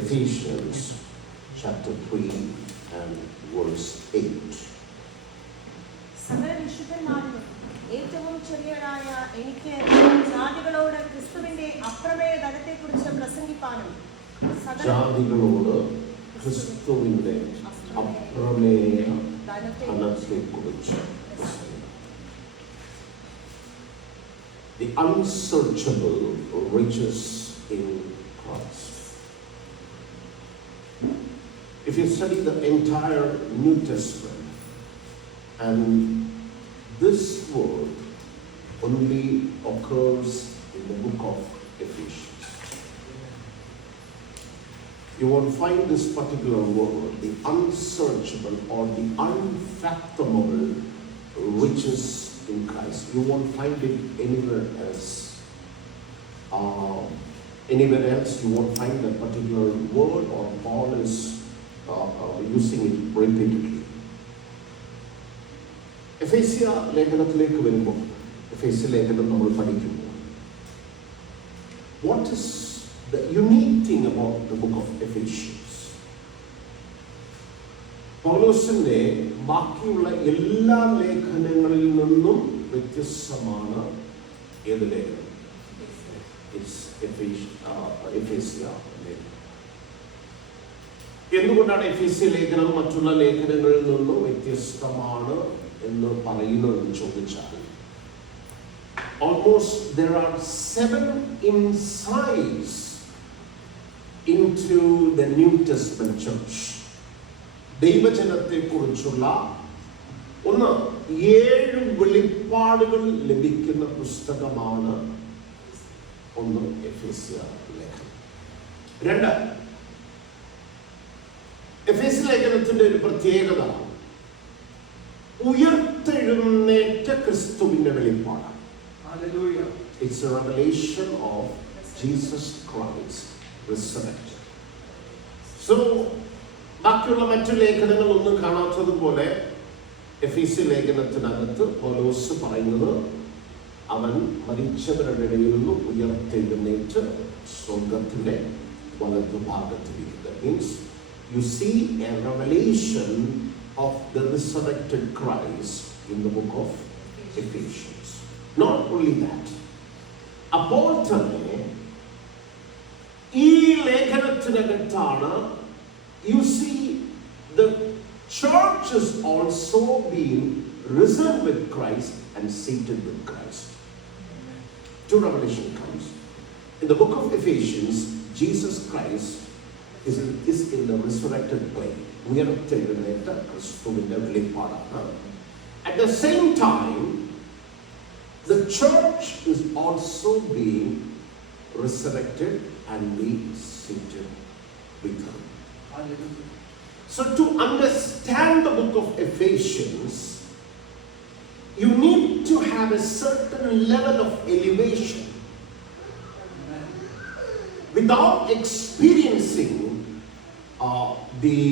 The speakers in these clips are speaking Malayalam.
Ephesians chapter 3 and verse 8. സകല വിശുദ്ധന്മാരിലും ഏറ്റവും ചെറിയവരായ എനിക്ക് ജാതികളോട് ക്രിസ്തുവിന്റെ അപ്രമേയ ധനത്തെക്കുറിച്ച് പ്രസംഗിപ്പാനും ജാതികളോട് ക്രിസ്തുവിന്റെ Aprameya ധനത്തെക്കുറിച്ച് the unsearchable riches in Christ. If you study the entire New Testament, and this word only occurs in the book of Ephesians. You won't find this particular word, the unsearchable or the unfathomable riches in Christ. You won't find it anywhere else. Anywhere else you won't find that particular word, or Paul is using it repeatedly. എഫേസ്യ ലേഖനത്തിലേക്ക് വരുമ്പോൾ, എഫേസ്യ ലേഖനം നമ്മൾ പഠിക്കുമ്പോൾ, what is the unique thing about the book of Ephesians? പൗലോസിന്റെ ബാക്കിയുള്ള എല്ലാ ലേഖനങ്ങളിൽ നിന്നും വ്യത്യസ്തമാണ് ഏത് ലേഖനം? എഫേസ്യ ലേഖനം. എന്തുകൊണ്ടാണ് എഫേസ്യ ലേഖനം മറ്റുള്ള ലേഖനങ്ങളിൽ നിന്നും വ്യത്യസ്തമാണ് എന്ന് പറയുന്നതെന്ന് ചോദിച്ചാൽ, almost there are 7 insights into the New Testament church. ദൈവജനത്തെ കുറിച്ചുള്ള 7 വെളിപ്പാടുകൾ ലഭിക്കുന്ന പുസ്തകമാണ് എഫേസ്യ ലേഖനം. 2, എഫേസ്യ ലേഖനത്തിന്റെ ഒരു പ്രത്യേകത ഉയർത്തെഴുന്നേറ്റ ക്രിസ്തുവിന്റെ വെളിപ്പാടാണ്. It's a revelation of Jesus Christ resurrected. So ബാക്കിയുള്ള മറ്റു ലേഖനങ്ങൾ ഒന്നും കാണാത്തതുപോലെ എഫേസ്യ ലേഖനത്തിനകത്ത് പൗലോസ് പറയുന്നത് അവൻ മരിച്ചവരുടെ ഇടയിൽ നിന്ന് ഉയർത്തെഴുന്നേറ്റ് സ്വർഗത്തിന്റെ വലതുഭാഗത്തിരിക്കുന്നു. That means you see a revelation of the resurrected Christ in the book of Ephesians. Not only that, അപ്പോൾ തന്നെ ഈ ലേഖനത്തിനകത്താണ് you see the church is also being risen with Christ and seated with Christ. Two revelation comes. In the book of Ephesians, Jesus Christ is in the resurrected plane. ഉയർത്തെഴുന്നേറ്റ ക്രിസ്തുവിന്റെ വെളിപ്പാടാണ്. At the same time, the church is also being resurrected and being seated with him. So to understand the book of Ephesians, you need to have a certain level of elevation. Without experiencing the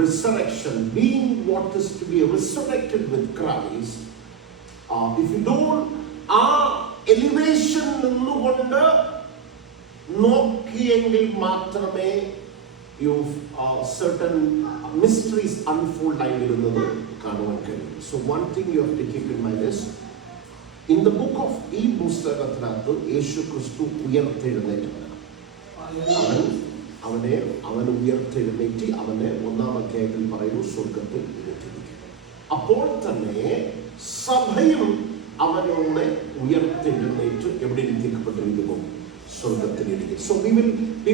resurrection, being what is to be resurrected with Christ, if you don't elevation നിന്നുകൊണ്ട് നോക്കിയെങ്കിൽ മാത്രമേ you certain mysteries unfold ആയി വരുന്നത് കാണുവാൻ കഴിയും. So one thing you have to keep in mind is, in the book of ഈ പുസ്തകത്തിനകത്ത് യേശു ക്രിസ്തു ഉയർത്തെഴുന്നേറ്റവനാണ്. അവൻ ഉയർത്തെഴുന്നേറ്റി അവനെ 1-ാം അധ്യായത്തിൽ പറയുന്നു സ്വർഗത്തിൽ ഇരുത്തിയിരിക്കുന്നു. അപ്പോൾ തന്നെ സഭയും അവനോട് ഉയർത്തെഴുന്നേറ്റ് എവിടെ ഇരുത്തിക്കപ്പെട്ടിരിക്കുന്നു? സ്വർഗത്തിലിരിക്കും. So we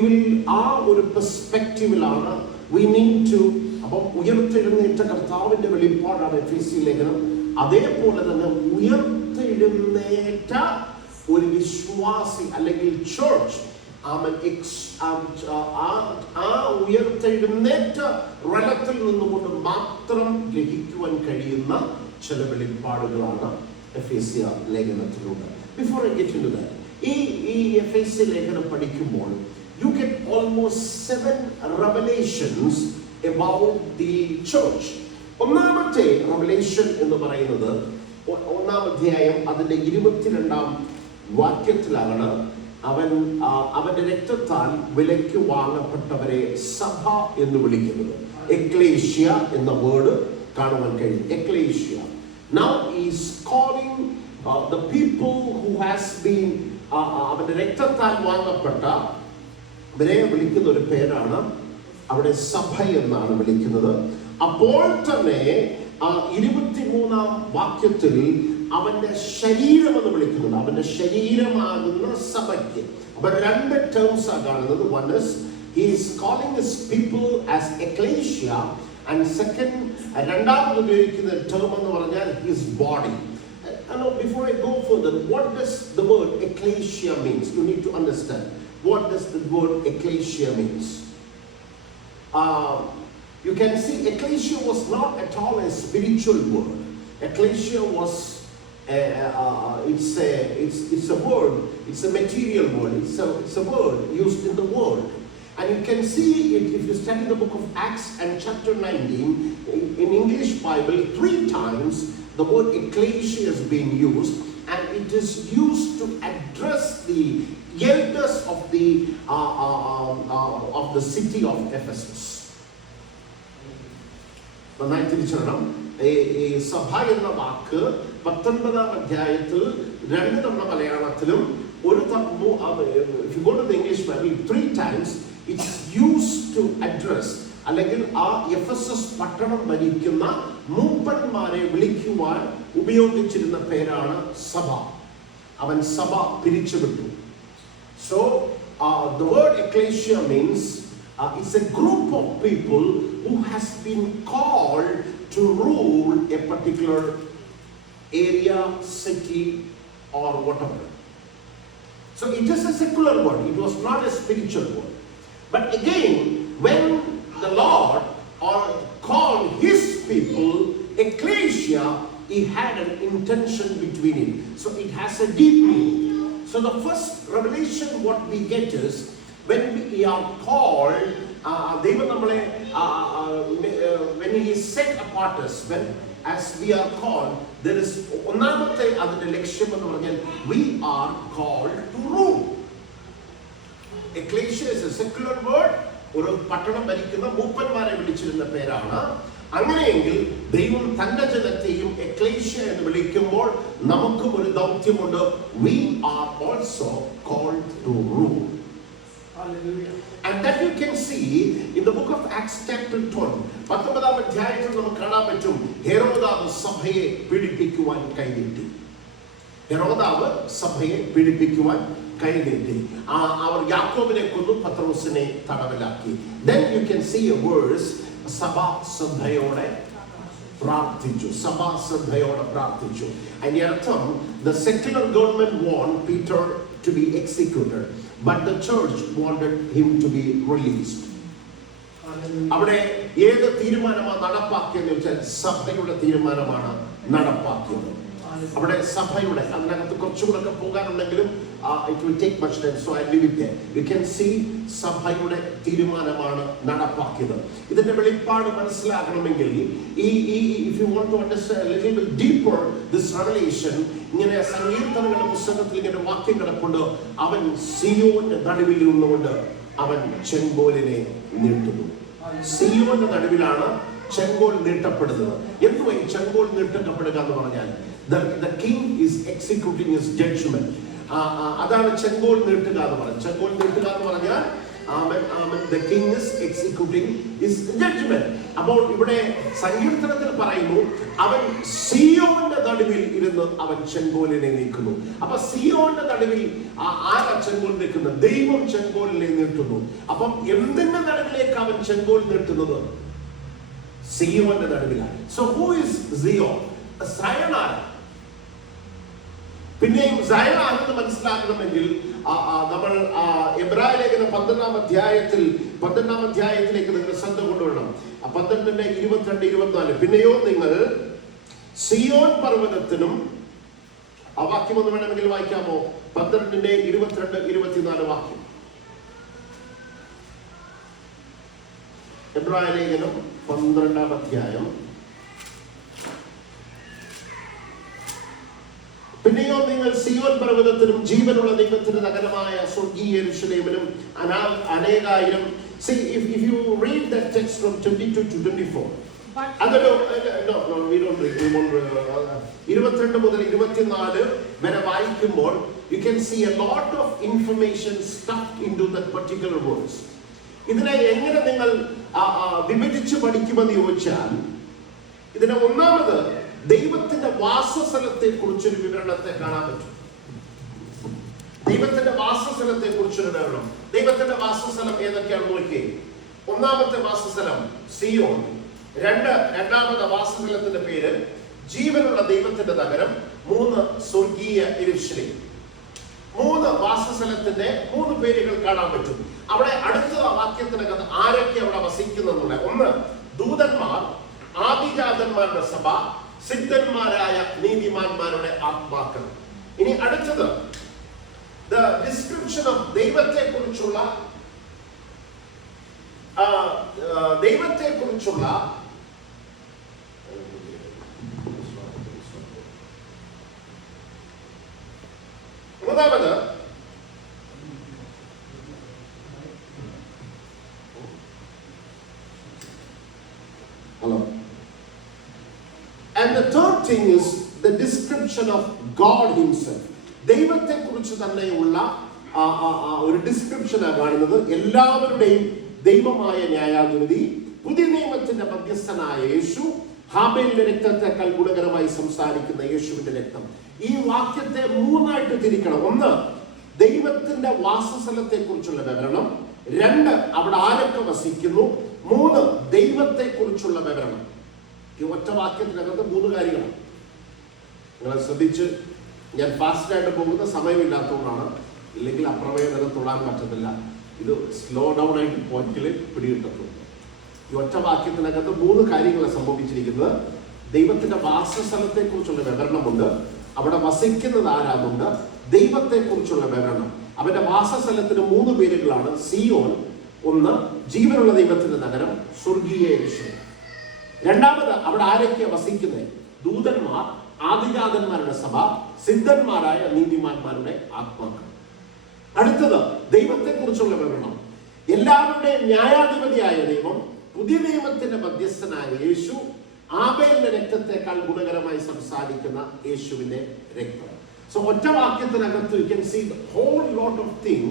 will ആ ഒരു പെർസ്പെക്റ്റീവിലാണ് we need to. അപ്പോൾ ഉയർത്തെഴുന്നേറ്റ കർത്താവിന്റെ വെളിപ്പാടാണ് എഫേസ്യ ലേഖനം. അതേപോലെ തന്നെ ഉയർത്തെഴുന്നേറ്റ ഒരു വിശ്വാസി അല്ലെങ്കിൽ ചർച്ച് ആ ഉയർത്തെഴുന്നേറ്റ റലത്തിൽ നിന്നുകൊണ്ട് മാത്രം ഗ്രഹിക്കുവാൻ കഴിയുന്ന ചില വെളിപ്പാടുകളാണ് എഫേസ്യ ലേഖനത്തിലുണ്ട്. Before I get into that, ഈ എഫേസ്യ ലേഖനം പഠിക്കുമ്പോൾ you get almost 7 revelations about the church. ഒന്നാമത്തെ റെവലേഷൻ എന്ന് പറയുന്നത് 1-ാം അധ്യായം അതിന്റെ 22-ാം വാക്യത്തിലാണ് അവന്റെ രക്തത്താൽ വിലയ്ക്ക് വാങ്ങപ്പെട്ടവരെ സഭ എന്ന് വിളിക്കുന്നത്. എക്ലേഷ്യ എന്ന വേർഡ് കാണുവാൻ കഴിയും. എക്ലേഷ്യ. Now he is calling the people who has been അവന്റെ രക്തത്താൽ വാങ്ങപ്പെട്ട അവരെ വിളിക്കുന്ന ഒരു പേരാണ് അവിടെ സഭ എന്നാണ് വിളിക്കുന്നത്. അപ്പോൾ തന്നെ 23-ാം വാക്യത്തിൽ അവന്റെ ശരീരം എന്ന് വിളിക്കുന്നത്, അവന്റെ ശരീരമാകുന്ന സഭയ്ക്ക്. അപ്പൊ രണ്ട് ടേംസ് ആണ് കാണുന്നത്. One is he is calling his people as ecclesia, and second, രണ്ടാമത് ഉപയോഗിക്കുന്ന ടേം എന്ന് പറഞ്ഞാൽ his body. Now, before I go further, what does the word ecclesia means? You need to understand. What does the word ecclesia means? You can see ecclesia was not at all a spiritual word. Ecclesia was it's a word. It's a material word. It's a word used in the world. And you can see it if you study the book of Acts and chapter 19 in English Bible. 3 times the word ecclesia is being used, and it is used to address the elders of the city of Ephesus. നന്നായി തിരിച്ചറിയണം. ഈ സഭ എന്ന വാക്ക് 19-ാം അധ്യായത്തിൽ 2 തവണ മലയാളത്തിലും if you go to the English Bible 3 times it's used to address, അല്ലെങ്കിൽ ആ എഫെസസ് പട്ടണം ഭരിക്കുന്ന മൂപ്പന്മാരെ വിളിക്കുവാൻ ഉപയോഗിച്ചിരുന്ന പേരാണ് സഭ. അവൻ സഭ പിരിച്ചുവിട്ടു. So the word ecclesia means it's a group of people who has been called to rule a particular area, city, or whatever. So it is a secular word. It was not a spiritual word. But again, when the Lord called his people ecclesia, he had an intention between it. So it has a deep meaning. So the first revelation what we get is when we are called, when he is set apart us, as we are called, there is ഒന്നാമത്തെ അതിന്റെ ലക്ഷ്യം എന്ന് പറഞ്ഞാൽ we are called to rule. Ecclesia is a secular word. ഒരു പട്ടണം ഭരിക്കുന്ന മൂപ്പന്മാരെ വിളിച്ചിരുന്ന പേരാണ്. അങ്ങനെയെങ്കിൽ ദൈവം തന്റെ ജനത്തെയും എക്ലേഷ്യ എന്ന് വിളിക്കുമ്പോൾ നമുക്കും ഒരു ദൗത്യമുണ്ട്. We are also called to rule. Hallelujah. And that you can see in the book of Acts chapter 12. 19-ാം അധ്യായത്തിൽ നമുക്ക് കാണാൻ പറ്റും ഹെരോദാവ് സഭയെ പീഡിപ്പിക്കുവാൻ കൈനീട്ടി. ഹെരോദാവ് സഭയെ പീഡിപ്പിക്കുവാൻ കൈനീട്ടി. അവർ യാക്കോബിനെ കൊന്നു, പത്രോസിനെ തടവിലാക്കി. Then you can see a verse, സഭാ ശ്രദ്ധയോടെ പ്രാർത്ഥിച്ചു. സഭാ ശ്രദ്ധയോടെ പ്രാർത്ഥിച്ചു. അതിന്റെ അർത്ഥം the secular government want Peter to be executed, but the church wanted him to be released. അവിടെ ഏത് തീരുമാനമാണ് നടപ്പാക്കിയെന്ന് വെച്ചാൽ സഭയുടെ തീരുമാനമാണ് നടപ്പാക്കിയത്. അവിടെ സഭയുടെ അതിനകത്ത് കുറച്ചുകൂടെ പോകാനുണ്ടെങ്കിലും it will take much time, so I leave it there. You can see സഭയുടെ തീരുമാനമാണ് നടപ്പാക്കിയത്. ഇതിന്റെ വെളിപ്പാട് മനസ്സിലാക്കണമെങ്കിൽ if you want to understand a little bit deeper this revelation, ഇങ്ങനെ സങ്കീർത്തനങ്ങളുടെ പുസ്തകത്തിൽ ഇങ്ങനെ വാക്യം കിടപ്പുണ്ട്. അവൻ സിയോന്റെ നടുവിൽ നിന്നുകൊണ്ട് അവൻ ചെങ്കോലിനെ നീട്ടുന്നു. സിയോന്റെ നടുവിലാണ് ചെങ്കോൽ നീട്ടപ്പെടുന്നത്. എന്തുവായി ചെങ്കോൽ നീട്ടപ്പെടുക എന്ന് പറഞ്ഞാൽ the king is executing his judgment. അതാണ് ചെങ്കോൽ നീട്ടുക എന്ന് പറയുന്നത്. ചെങ്കോൽ നീട്ടുക എന്ന് പറഞ്ഞാൽ the king is executing his judgment. അപ്പോൾ ഇവിടെ സങ്കീർത്തനത്തിൽ പറയുന്നു അവൻ സിയോന്റെ നടുവിൽ ഇരുന്ന് അവൻ ചെങ്കോലിനെ നീക്കുന്നു. അപ്പൊ സിയോന്റെ നടുവിൽ ആരാ ചെങ്കോൽ നീക്കുന്നത്? ദൈവം ചെങ്കോലിനെ നീട്ടുന്നു. അപ്പം എന്തിന്റെ നടുവിലേക്ക് അവൻ ചെങ്കോൽ നീട്ടുന്നത്? സിയോന്റെ നടുവിലാണ്. So who is Zion? സയനാണ്. പിന്നെയും സയൻ ആണെന്ന് മനസ്സിലാക്കണമെങ്കിൽ നമ്മൾ എബ്രായ ലേഖനം 12-ാം അധ്യായത്തിലേക്ക് നിങ്ങൾ ശ്രദ്ധ കൊണ്ടുവരണം. 12:22-24 പിന്നെയോ നിങ്ങൾ സിയോൻ പർവ്വതത്തിനും, ആ വാക്യം ഒന്ന് വേണമെങ്കിൽ വായിക്കാമോ? 12:22-24 വാക്യം. എബ്രായ ലേഖനം 12-ാം അധ്യായം. പിന്നെയോ നിങ്ങൾ സിയോൻ പർവ്വതത്തിലും ജീവനുള്ള ദൈവത്തിന്റെ നഗരമായ സ്വർഗീയ യെരൂശലേമിലും അനേകായിരം. See, if you read that text from 22 to 24, അതൊരു we don't read. 22 മുതൽ 24 വരെ വായിക്കുമ്പോൾ you can see a lot of information stuffed into that particular verse. ഇതിനെ എങ്ങനെ നിങ്ങൾ വിഭജിച്ച് പഠിക്കുമെന്ന് ചോദിച്ചാൽ, ഇതിനെ ഒന്നാമത് ദൈവത്തിന്റെ വാസസ്ഥലത്തെ കുറിച്ചൊരു വിവരണത്തെ കാണാൻ പറ്റും. ദൈവത്തിന്റെ വാസസ്ഥലത്തെ കുറിച്ചൊരു വിവരണം. ദൈവത്തിന്റെ വാസസ്ഥലം ഏതൊക്കെയാണെന്ന് നോക്കിയേ. ഒന്നാമത്തെ വാസസ്ഥലം സിയോൻ. രണ്ടാമത്തെ വാസസ്ഥലത്തിന്റെ പേര് ജീവനുള്ള ദൈവത്തിന്റെ നഗരം. 3 സ്വർഗീയ യെരൂശലേം. 3 വാസസ്ഥലത്തിന്റെ 3 പേരുകൾ കാണാൻ പറ്റും. അവിടെ അടുത്ത വാക്യത്തിനകത്ത് ആരൊക്കെ അവിടെ വസിക്കുന്നുള്ള 1 ദൂതന്മാർ, ആദിജാതന്മാരുടെ സഭ, സിദ്ധന്മാരായ നീതിമാന്മാരുടെ ആത്മാക്കൾ. ഇനി അടുത്തത് the description of ദൈവത്തെ കുറിച്ചുള്ള മൂന്നാമത് and the third thing is the description of God himself. ദൈവത്തെ കുറിച്ച് തന്നെയുള്ള ഒരു ഡിസ്ക്രിപ്ഷനാണ് കാണുന്നത്. എല്ലാവരുടെയും ദൈവമായ ന്യായാധിപതി, പുതിയ നിയമത്തിന്റെ മധ്യസ്ഥനായ യേശു, ഹാബേലിന്റെ രക്തത്തെക്കാൾ ഗുണകരമായി സംസാരിക്കുന്ന യേശുവിന്റെ രക്തം. ഈ വാക്യത്തെ 3ആയിട്ട് തിരിക്കണം. 1 ദൈവത്തിന്റെ വാസസ്ഥലത്തെ കുറിച്ചുള്ള വിവരണം. 2 അവിടെ ആരൊക്കെ വസിക്കുന്നു. 3 ദൈവത്തെ കുറിച്ചുള്ള വിവരണം. ഈ ഒറ്റ വാക്യത്തിനകത്ത് 3 കാര്യങ്ങളാണ്. നിങ്ങൾ ശ്രദ്ധിച്ച്, ഞാൻ ഫാസ്റ്റായിട്ട് പോകുന്ന സമയമില്ലാത്തതുകൊണ്ടാണ്, ഇല്ലെങ്കിൽ അപ്രമേയ നിലം തൊടാൻ പറ്റത്തില്ല. ഇത് സ്ലോ ഡൗൺ ആയിട്ട് പോയിന്റിൽ പിടികിട്ടത്തുള്ളൂ. ഈ ഒറ്റ വാക്യത്തിനകത്ത് 3 കാര്യങ്ങളാണ് സംഭവിച്ചിരിക്കുന്നത്. ദൈവത്തിന്റെ വാസസ്ഥലത്തെ കുറിച്ചുള്ള വിവരണമുണ്ട്, അവിടെ വസിക്കുന്നത് ആരാന്നുണ്ട്, ദൈവത്തെ കുറിച്ചുള്ള വിവരണം. അവന്റെ വാസസ്ഥലത്തിന് 3 പേരുകളാണ്. സിയോൻ 1 ജീവനുള്ള ദൈവത്തിന്റെ നഗരം, സ്വർഗീയ യെരൂശലേം. രണ്ടാമത് അവിടെ ആരൊക്കെ വസിക്കുന്നത്, ദൂതന്മാർ, ആദിജാതന്മാരുടെ സഭ, സിദ്ധന്മാരായ നീതിമാന്മാരുടെ ആത്മാക്കൾ. അടുത്തത് ദൈവത്തെ കുറിച്ചുള്ള വിവരണം. എല്ലാവരുടെയും ന്യായാധിപതിയായ ദൈവം, പുതിയ നിയമത്തിന്റെ മധ്യസ്ഥനായ യേശു, ആബേലിന്റെ രക്തത്തെക്കാൾ ഗുണകരമായി സംസാരിക്കുന്ന യേശുവിന്റെ രക്തം. സോ ഒറ്റ വാക്യത്തിനകത്ത് you can see the whole lot of thing.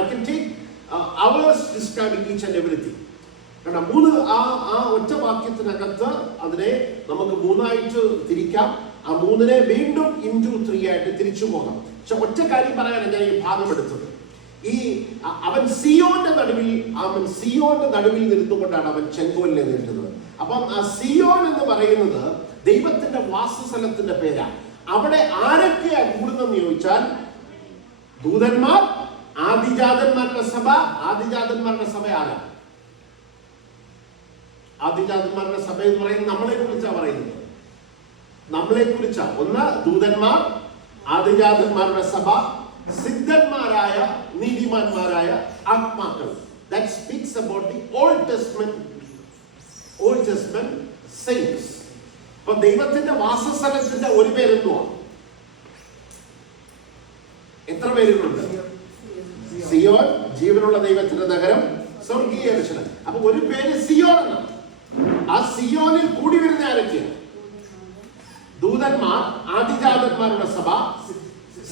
I can take hours describing each and everything. കാരണം 3 ആ ഒറ്റ വാക്യത്തിനകത്ത് അതിനെ നമുക്ക് 3ആയിട്ട് തിരിക്കാം. ആ 3നെ വീണ്ടും into 3 ആയിട്ട് തിരിച്ചു പോകാം. പക്ഷെ ഒറ്റ കാര്യം പറയാനാണ് ഞാൻ ഈ ഭാഗം എടുത്തത്. അവൻ സിയോന്റെ നടുവിൽ നിന്നുകൊണ്ടാണ് അവൻ ചെങ്കോലിനെ നീട്ടുന്നത്. അപ്പം ആ സിയോൻ എന്ന് പറയുന്നത് ദൈവത്തിന്റെ വാസസ്ഥലത്തിന്റെ പേരാണ്. അവിടെ ആരൊക്കെയാ കൂടുന്നെന്ന് ചോദിച്ചാൽ, ദൂതന്മാർ, ആദിജാതന്മാരുടെ സഭ. ആദിജാതന്മാരുടെ സഭ ആരാ? ആദിജാതന്മാരുടെ സഭ എന്ന് പറയുന്നത് നമ്മളെ കുറിച്ചാണ് പറയുന്നത്. നമ്മളെ കുറിച്ചാ. 1 ദൂതന്മാർ, ആദിജാതന്മാരുടെ സഭ, സിദ്ധന്മാരായ നീതിമാന്മാരായ ആത്മാക്കൾ. That speaks about the Old Testament saints. അപ്പൊ ദൈവത്തിന്റെ വാസസ്ഥലത്തിന്റെ ഒരു പേരെന്തുവാ? എത്ര പേരുകളുണ്ട്? സിയോൻ, ജീവനുള്ള ദൈവത്തിന്റെ നഗരം, സ്വർഗീയ യെരൂശലേം. അപ്പൊ ഒരു പേര് സിയോൻ എന്നാണ്. ആ സിയോനിൽ കൂടി വരുന്ന ആരൊക്കെയാണ്? ദൂതന്മാർ, ആദിജാതന്മാരുടെ സഭ,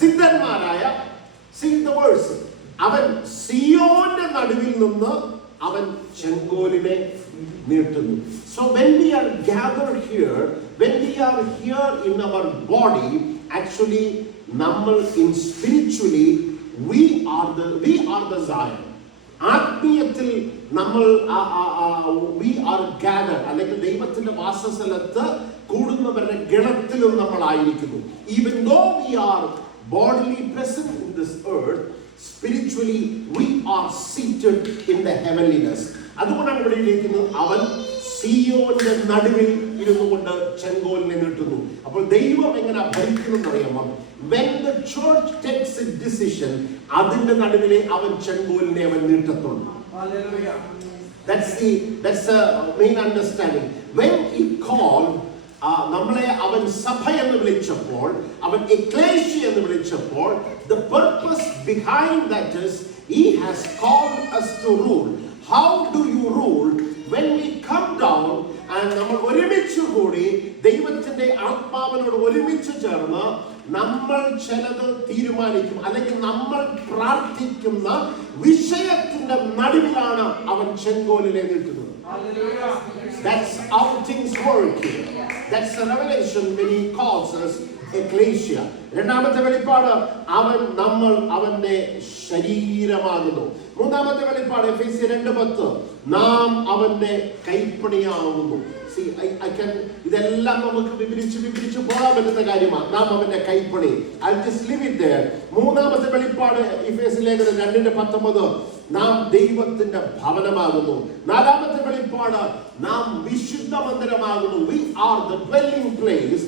സിദ്ധന്മാരായ. See the verse. അവൻ സിയോന്റെ നടുവിൽ നിന്ന് അവൻ ചെങ്കോലിനെ നീട്ടുന്നു. So when we are gathered here, when we are here in our body, actually നമ്മൾ in spiritually we are the Zion. ആത്മീയത്തിൽ നമ്മൾ we are gathered, അല്ലെങ്കിൽ ദൈവത്തിന്റെ വാസസ്ഥലത്ത് കൂടുന്നവരുടെ ഗണത്തിലും നമ്മൾ ആയിരിക്കുന്നു. Even though we are bodily present in this earth, spiritually we are seated in the heavenliness. അതുകൊണ്ടാണ് ഇവിടെ ഇരിക്കുന്നത്, അവൻ സിയോന്റെ നടുവിൽ ഇരുന്നുകൊണ്ട് ചെങ്കോലിനെ നീട്ടുന്നു. അപ്പോൾ ദൈവം എങ്ങനെ ഭരിക്കുന്നു അറിയാമോ? When the church takes a decision, അതിന്റെ നടുവിലെ അവൻ ചെങ്കോലിനെ അവൻ നീട്ടത്തുള്ളൂ. That's the main understanding. When he called നമ്മളെ അവൻ സഭ എന്ന് വിളിച്ചപ്പോൾ, അവൻ എക്ലേഷ്യ എന്ന് വിളിച്ചപ്പോൾ, the purpose behind that is he has called us to rule. How do you rule? When we come down and നമ്മൾ ഒരുമിച്ച് കൂടി ദൈവത്തിന്റെ ആത്മാവിനോട് ഒരുമിച്ച് ചേർന്ന് നമ്മൾ ചിലത് തീരുമാനിക്കും, അല്ലെങ്കിൽ നമ്മൾ പ്രാർത്ഥിക്കുന്ന വിഷയത്തിന്റെ നടുവിലാണ് അവൻ ചെങ്കോലിലെ നിൽക്കുന്നത്. That's how things work here. That's the revelation when he calls us ecclesia. രണ്ടാമത്തെ വെളിപ്പാട്, നമ്മൾ അവന്റെ ശരീരമാകുന്നു. മൂന്നാമത്തെ വെളിപ്പാട് എഫേസ്യർ 2:10, നാം അവന്റെ കൈപ്പണിയാകുന്നു. ഇതെല്ലാം നമുക്ക് വിവരിച്ച് പോകാൻ പറ്റുന്ന കാര്യമാണ്. നാം അവന്റെ കൈപ്പണി. I'll just leave it there. മൂന്നാമത്തെ വെളിപ്പാട് എഫേസ്യ ലേഖനം 2:19, നാം ദൈവത്തിന്റെ ഭവനമാകുന്നു. നാലാമത്തെ വെളിപ്പാട്, നാം വിശുദ്ധ മന്ദിരമാകുന്നു. We are the dwelling place.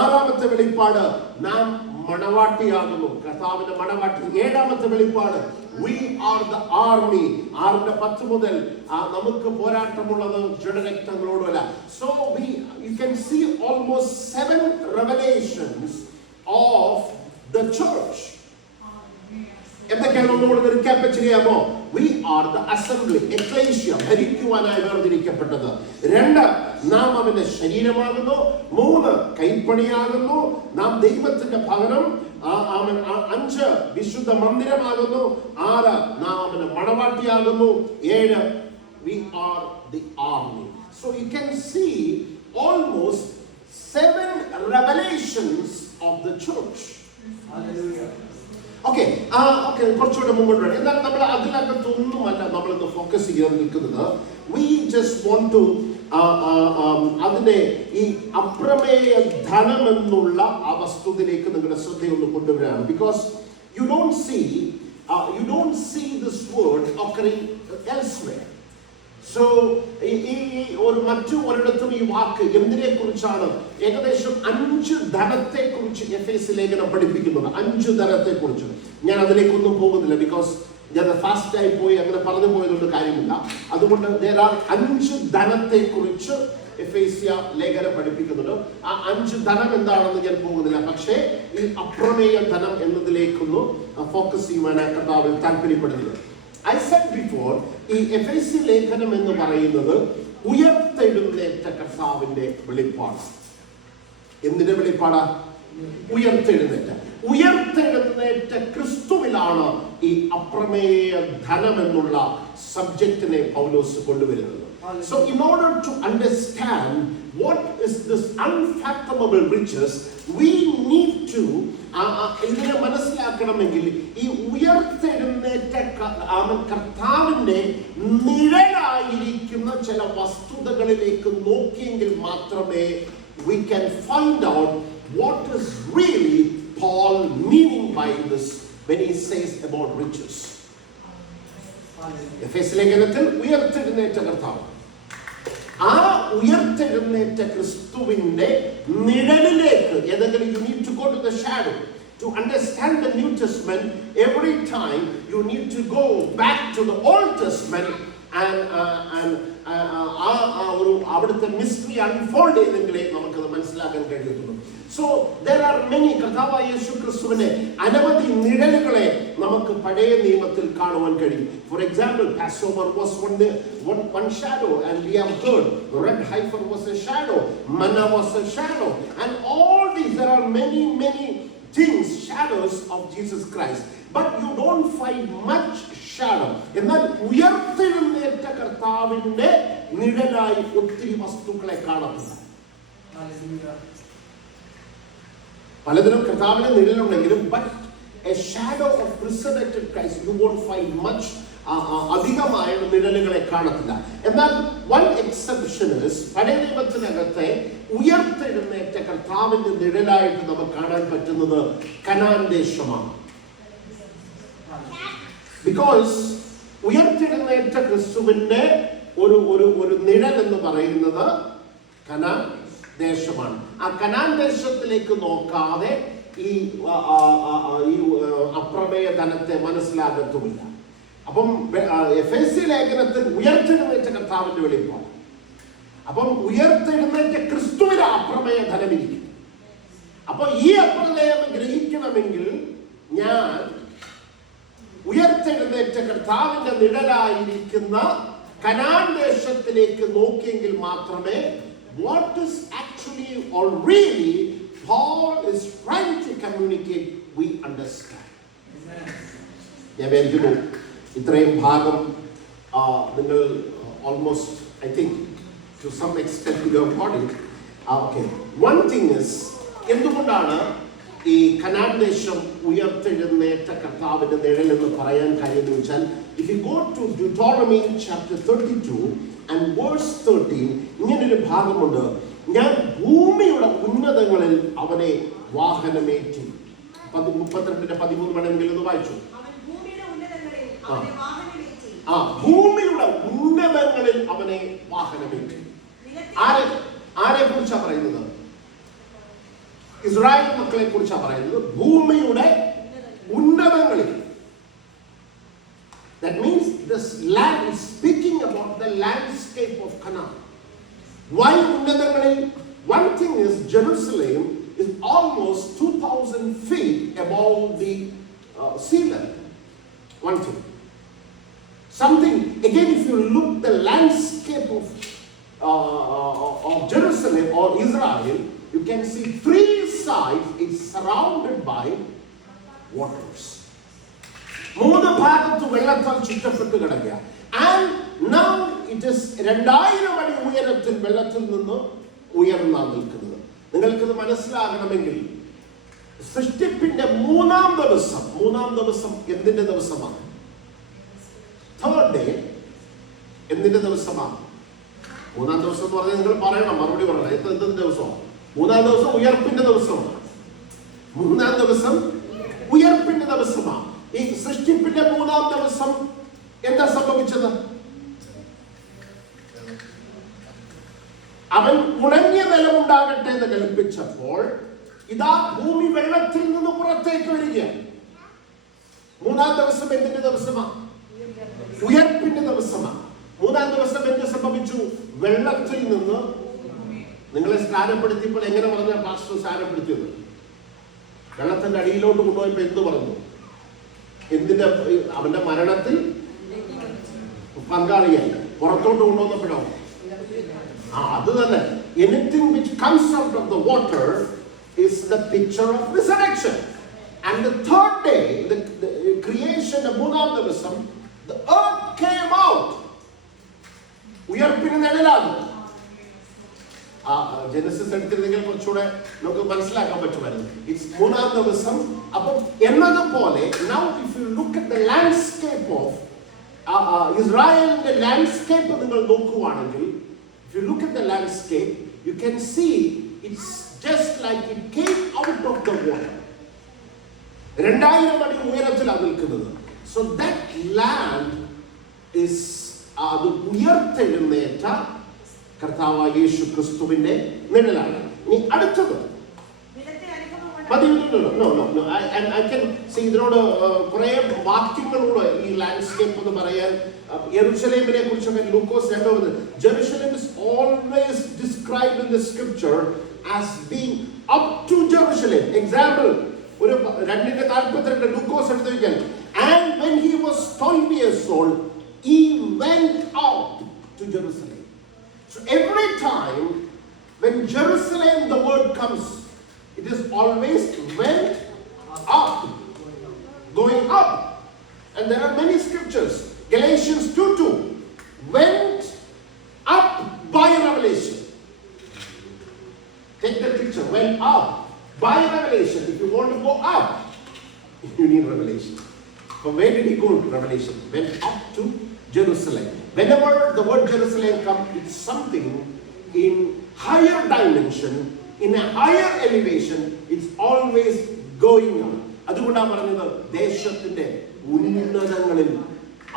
ആറാമത്തെ വെളിപ്പാട്, നാം മണവാട്ടിയാകുന്നു, കർത്താവിന്റെ മണവാട്ടി. ഏഴാമത്തെ വെളിപ്പാട്, we are the army. 6:10 മുതൽ നമുക്ക് പോരാട്ടമുള്ളത് ജഡരക്തങ്ങളോടല്ല. So you can see almost 7 revelations of the church. എന്തൊക്കെയാണ് ഒന്നുകൂടെ റീക്യാപ്പ് ചെയ്യാമോ? We are the assembly, ecclesia, ഭരിക്കുവാനായി വേർതിരിക്കപ്പെട്ടത്. 2, നാം അവന്റെ ശരീരമാകുന്നു. 3, കൈപ്പണിയാകുന്നു, നാം ദൈവത്തിന്റെ ഭവനം. 5, വിശുദ്ധ മന്ദിരമാകുന്നു. 6, നാം അവന്റെ മണവാട്ടിയാകുന്നു. 7, we are the army. So you can see almost 7 revelations of the church. Hallelujah. Okay, കുറച്ചുകൂടെ മുമ്പോട്ട് വരാം. എന്നാൽ നമ്മൾ അതിനകത്തൊന്നുമല്ല നമ്മളിന്ന് ഫോക്കസ് ചെയ്യാൻ നിൽക്കുന്നത്. We just want to അതിനെ ഈ അപ്രമേയ ധനം എന്നുള്ള ആ വസ്തുതയിലേക്ക് നിങ്ങളുടെ ശ്രദ്ധയൊന്ന് കൊണ്ടുവരാണ്. Because you don't see this word occurring elsewhere. So മറ്റു ഒരിടത്തും ഈ വാക്ക് എന്തിനെ കുറിച്ചാണ്? ഏകദേശം 5 ധനത്തെ കുറിച്ച് എഫേസ്യ ലേഖനം പഠിപ്പിക്കുന്നുണ്ട്. 5 ധനത്തെ കുറിച്ച് ഞാൻ അതിലേക്കൊന്നും പോകുന്നില്ല. ബിക്കോസ് ഞാൻ ഫാസ്റ്റായി പോയി അങ്ങനെ പറഞ്ഞു പോയതുകൊണ്ട് കാര്യമില്ല. അതുകൊണ്ട് 5 ധനത്തെ കുറിച്ച് എഫേസ്യ ലേഖനം പഠിപ്പിക്കുന്നുണ്ട്. ആ 5 ധനം എന്താണെന്ന് ഞാൻ പോകുന്നില്ല. പക്ഷേ ഈ അപ്രമേയ ധനം എന്നതിലേക്കൊന്ന് ഫോക്കസ് ചെയ്യുവാനായി കർത്താവിൽ താല്പര്യപ്പെടുന്നത്. I said before, ഈ എഫേസ്യ ലേഖനം എന്ന് പറയുന്നത് ഉയർത്തെഴുന്നേറ്റ കർത്താവിന്റെ വെളിപ്പാട്. എന്തിന്റെ വെളിപ്പാടാ? ഉയർത്തെഴുന്നേറ്റ ക്രിസ്തുവിലാണ് ഈ അപ്രമേയ ധനം എന്നുള്ള സബ്ജക്റ്റിനെ പൗലോസ് കൊണ്ടുവരുന്നത്. So in order to understand what is this unfathomable riches, we need to ഇതിനെ മനസ്സിലാക്കണമെങ്കിൽ ഈ ഉയർത്തെഴുന്നേറ്റ കർത്താവിന്റെ നിഴലായിരിക്കുന്ന ചില വസ്തുതകളിലേക്ക് നോക്കിയെങ്കിൽ മാത്രമേ we can find out what is really Paul meaning by this when he says about riches. എഫേസ്യ ലേഖനത്തിൽ ഉയർത്തെഴുന്നേറ്റ കർത്താവ്, ആ ഉയർത്തെഴുന്നേറ്റ ക്രിസ്തുവിന്റെ നിഴലിലേക്ക് ഏതെങ്കിലും you need to go to the shadow to understand the New Testament. Every time you need to go back to the Old Testament and അവിടുത്തെ മിസ്റ്ററി അൺഫോൾഡ് ചെയ്തെങ്കിലേ നമുക്കത് മനസ്സിലാക്കാൻ കഴിയത്തുള്ളൂ. So there are many, കർത്താവായ യേശു ക്രിസ്തുവിനെ അനവധി നിഴലുകളെ നമുക്ക് പഴയ നിയമത്തിൽ കാണുവാൻ കഴിയും. For example, Passover was one shadow, and we have heard the red heifer was a shadow, manna was a shadow, and all these, there are many things, shadows of Jesus Christ, but you don't find much shadow. എന്നാൽ ഉയർത്തെഴുന്നേറ്റ കർത്താവിന്റെ നിഴലായി ഒത്തിരി വസ്തുക്കളെ കാണുന്നു. പലതിനും കർത്താവിന്റെ നിഴലുണ്ടെങ്കിലും but a shadow of resurrected Christ you won't find much. അധികമായ നിഴലുകളെ കാണത്തില്ല. എന്നാൽ one exception is പഴയ നിയമത്തിനകത്തെ ഉയർത്തെഴുന്നേറ്റ കർത്താവിന്റെ നിഴലായിട്ട് നമുക്ക് കാണാൻ പറ്റുന്നത് കനാൻ ദേശമാണ്. Because ഉയർത്തെഴുന്നേറ്റ ക്രിസ്തുവിന്റെ ഒരു നിഴൽ എന്ന് പറയുന്നത് കനാൻ ദേശമാണ്. ആ കനാൻ ദേശത്തിലേക്ക് നോക്കാതെ ഈ അപ്രമേയ ധനത്തെ മനസ്സിലാകത്തുമില്ല. അപ്പം എഫേസ്യ ലേഖനത്തിൽ ഉയർത്തെഴുന്നേറ്റ കർത്താവിന്റെ വെളിപ്പാട്, അപ്പം ഉയർത്തെഴുന്നേറ്റ ക്രിസ്തുവിന് അപ്രമേയ ധനമിരിക്കും. അപ്പൊ ഈ അപ്രമേയം ഗ്രഹിക്കണമെങ്കിൽ ഞാൻ ഉയർത്തെഴുന്നേറ്റ കർത്താവിന്റെ നിഴലായിരിക്കുന്ന കനാൻ ദേശത്തിലേക്ക് നോക്കിയെങ്കിൽ മാത്രമേ what is actually or really Paul is trying to communicate we understand. ഞാൻ വിചാരിക്കുന്നു ഇത്രയും ഭാഗം നിങ്ങൾ almost I think to some extent you have got it. Okay, one thing is എന്തുകൊണ്ടാണ് ഈ കനാൻ ദേശം ഉയർത്തെഴുന്നേറ്റ കർത്താവിന്റെ നിഴൽ എന്ന് പറയാൻ കാര്യം എന്ന് വെച്ചാൽ if you go to Deuteronomy chapter 32 and verse 13 ഇങ്ങനൊരു ഭാഗമുണ്ട്, ഞാൻ ഭൂമിയുടെ ഉന്നതങ്ങളിൽ അവനെ വാഹനമേറ്റി. 32:13 വേണമെങ്കിൽ ഒന്ന് വായിച്ചു. ഭൂമിയുടെ ഉന്നതങ്ങളിൽ അവനെ വാഹനമേറ്റി. ആരെ കുറിച്ചാണ് പറയുന്നത്? ഇസ്രായേൽ മക്കളെ കുറിച്ചാണ് പറയുന്നത്. ഭൂമിയുടെ ഉന്നതങ്ങളിൽ. That means this land is speaking about the landscape of Canaan. Why ഉന്നതങ്ങളിൽ? One thing is Jerusalem is almost 2,000 feet above the sea level. One thing. Something again, if you look the landscape of Jerusalem or Israel, you can see three sides is surrounded by waters. മൂന്ന് ഭാഗത്ത് വെള്ളത്താൽ ചുറ്റപ്പെട്ട് കിടക്കുക. And now it is 2000 അടി ഉയരത്തിൽ വെള്ളത്തിൽ നിന്ന് ഉയർന്നാ നിൽക്കുന്നത്. നിങ്ങൾക്കിത് മനസ്സിലാകണമെങ്കിൽ സൃഷ്ടിപ്പിന്റെ മൂന്നാം ദിവസം എന്തിന്റെ ദിവസമാണ്? തേർഡ് ഡേ എന്തിന്റെ ദിവസമാണ്? മൂന്നാം ദിവസം എന്ന് പറഞ്ഞാൽ നിങ്ങൾ പറയണം, മറുപടി പറയണം. എന്തിന്റെ ദിവസമാണ്? മൂന്നാം ദിവസം ഉയർപ്പിന്റെ ദിവസമാണ്. മൂന്നാം ദിവസം ഉയർപ്പിന്റെ ദിവസമാണ്. ഈ സൃഷ്ടിപ്പിന്റെ മൂന്നാം ദിവസം എന്താ സംഭവിച്ചത്? അവൻ ഉണങ്ങിയ നിലമുണ്ടാകട്ടെ എന്ന് കൽപ്പിച്ചപ്പോൾ ഇതാ ഭൂമി വെള്ളത്തിൽ നിന്ന് പുറത്തേക്ക് വരികയാണ്. മൂന്നാം ദിവസം എന്തിന്റെ ദിവസമാണ്? ഉയർപ്പിന്റെ ദിവസമാണ്. മൂന്നാം ദിവസം എന്ത് സംഭവിച്ചു? വെള്ളത്തിൽ നിന്ന് നിങ്ങളെ സ്നാനപ്പെടുത്തിയപ്പോൾ എങ്ങനെ പറഞ്ഞ പാസ്റ്റർ സ്നാനപ്പെടുത്തിയത്? വെള്ളത്തിന്റെ അടിയിലോട്ട് കൊണ്ടുപോയപ്പോ എന്ത് പറഞ്ഞു? എന്തിന്റെ? അവന്റെ മരണത്തിൽ പങ്കാളിയായി. പുറത്തോട്ട് കൊണ്ടുവന്നപ്പോഴോ? അത് തന്നെ. Anything which comes out of the water is the picture of resurrection. And the third day, the creation of മൂന്നാം ദിവസം, the earth came out. ഉയർപ്പിന് നിഴലാണ്. ജനസിസ് എടുത്തിരുന്നെങ്കിൽ കുറച്ചുകൂടെ നമുക്ക് മനസ്സിലാക്കാൻ പറ്റുമായിരുന്നു. ഇറ്റ്സ് മൂന്നാം ദിവസം. അപ്പം എന്നതുപോലെ now if you look at the landscape of ഇസ്രായേലിന്റെ ലാൻഡ്സ്കേപ്പ് നിങ്ങൾ നോക്കുവാണെങ്കിൽ, if you look at the landscape you can see it's just like it came out of the water. 2000 അടി ഉയരത്തിലാണ് നിൽക്കുന്നത്. So that land is അത് ഉയർത്തെഴുന്നേറ്റ കർത്താവായ യേശു ക്രിസ്തുവിന്റെ നിഴലാണ്. ഇനി അടുത്തത് I can see ഇതിനോട് കുറെ വാക്യങ്ങളോട് ഈ ലാൻഡ്സ്കേപ്പ് എന്ന് പറയാൻ. യെരുശലേമിനെ കുറിച്ചൊക്കെ ലൂക്കോസ് 2 Jerusalem is always described in the scripture as being up to Jerusalem. Example, ഒരു 2:42 ലൂക്കോസ് എടുത്തു വെച്ചാൽ, and when he was 12 years old he went out to Jerusalem. So every time when Jerusalem the word comes, it is always went up, going up. And there are many scriptures. Galatians 2:2 went up by revelation. Take the picture. Went up by revelation. If you want to go up, you need revelation. From where did he go to revelation? Went up to Jerusalem. Whenever the word Jerusalem comes, it's something in higher dimension, in a higher elevation. It's always going up. അതുകൊണ്ടാണ് പറഞ്ഞത് ദേശത്തിന്റെ ഉന്നതങ്ങളിൽ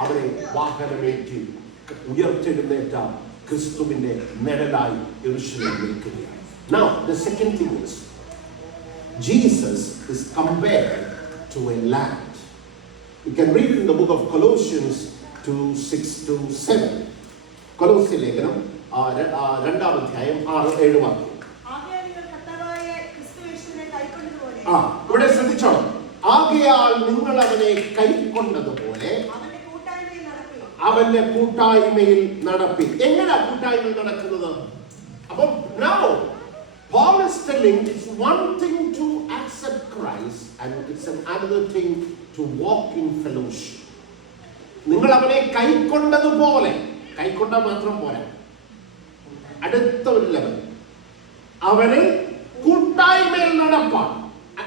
അവരെ വാഹനമേറ്റി ഉയർത്തെഴുന്നേറ്റ ക്രിസ്തുവിന്റെ നിഴലായി യെരൂശലേം നിൽക്കുകയാണ്. Now the second thing is Jesus is compared to a land. You can read in the book of Colossians 2:6-7. കൊലോസ്യ ലേഖനം 2-ാം അധ്യായം 6-7 വാക്യം. ഇവിടെ ശ്രദ്ധിച്ചോളാം. ആകയാൽ നിങ്ങൾ അവനെ കൈക്കൊണ്ടതുപോലെ അവന്റെ കൂട്ടായ്മയിൽ നടപ്പി. എങ്ങനെയാ കൂട്ടായ്മയിൽ നടക്കുന്നത്? അപ്പം now Paul is telling it's one thing to accept Christ and it's another thing to walk in fellowship. നിങ്ങൾ അവനെ കൈക്കൊണ്ടതുപോലെ, കൈക്കൊണ്ട മാത്രം പോരാ, അടുത്ത ഒരു ലെവൽ അവന് കൂട്ടായ്മയിൽ നടപ്പാൻ.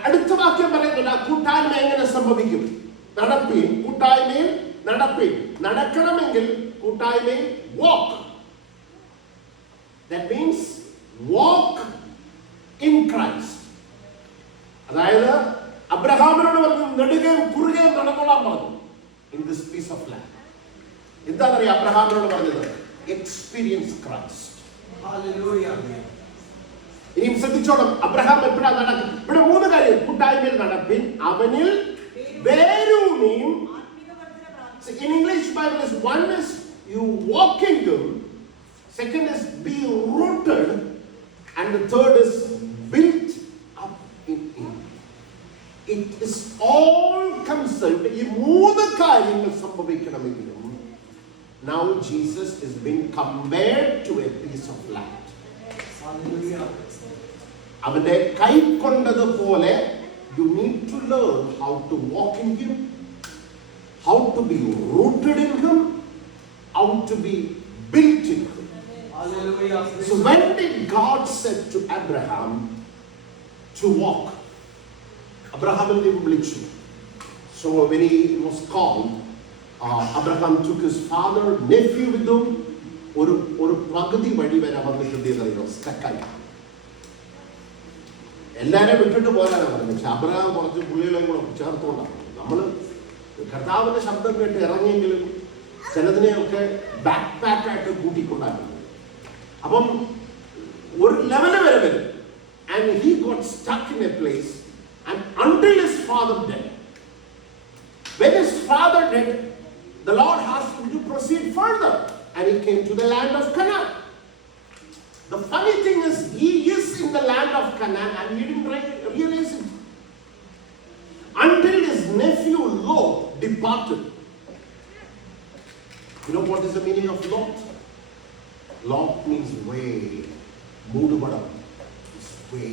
അടുത്ത വാക്യം പറയുന്നില്ല കൂട്ടായ്മ എങ്ങനെ സംഭവിക്കും? നടപ്പീൻ, കൂട്ടായ്മയിൽ നടപ്പീൻ. നടക്കണമെങ്കിൽ കൂട്ടായ്മയിൽ walk. That means walk in Christ. അതായത് അബ്രഹാമിനോട് പറഞ്ഞു നെടുകയും കുറുകയും നടന്നോളാൻ പറഞ്ഞു. In this piece of land. എന്താണെന്നറിയാം അബ്രഹാമിനോട് പറഞ്ഞത്? Experience Christ. Hallelujah. ഇനിയും ശ്രദ്ധിച്ചോളം, അബ്രഹാം എപ്പോഴാണ് നടക്കുന്നത്? ഇവിടെ 3 കാര്യം. കൂട്ടായ്മയിൽ നടപ്പിൻ, അവനിൽ വേരൂന്നിയും. In English Bible is one is you walk into, second is be rooted, and the third is built up in him. It is all concerned. ഈ 3 കാര്യങ്ങൾ സംഭവിക്കണമെങ്കിലും now Jesus is being compared to a piece of land. Hallelujah. അവന്റെ കൈ കൊണ്ടതുപോലെ you need to learn how to walk in him, how to be rooted in him, how to be built in him. Hallelujah. So when did God said to Abraham to walk? Abraham വിളിച്ചു. So when he was called, Abraham took his father, nephew with him. ഒരു പകുതി വഴി വരെ വന്നിട്ടുണ്ടെന്നറിയോ? സ്റ്റക്കായി. എല്ലാവരെയും വിട്ടിട്ട് പോകാനാണ് പറഞ്ഞത്. പക്ഷെ അബ്രഹാം കുറച്ച് പുള്ളികളെയും കൂടെ ചേർത്തുകൊണ്ടാണ്. നമ്മൾ കർത്താവിന്റെ ശബ്ദം കേട്ട് ഇറങ്ങിയെങ്കിലും ചിലതിനെയൊക്കെ ബാക്ക് പാക്കായിട്ട് കൂട്ടിക്കൊണ്ടായിരുന്നു. അപ്പം ഒരു ലെവല് വരെ വരും. And he got stuck in a place and until his father died. When his father died, the Lord asked him to proceed further and he came to the land of Canaan. The funny thing is he is in the land of Canaan and he didn't realize it until his nephew Lot departed. You know what is the meaning of Lot? Lot means way. Moodubadam is way.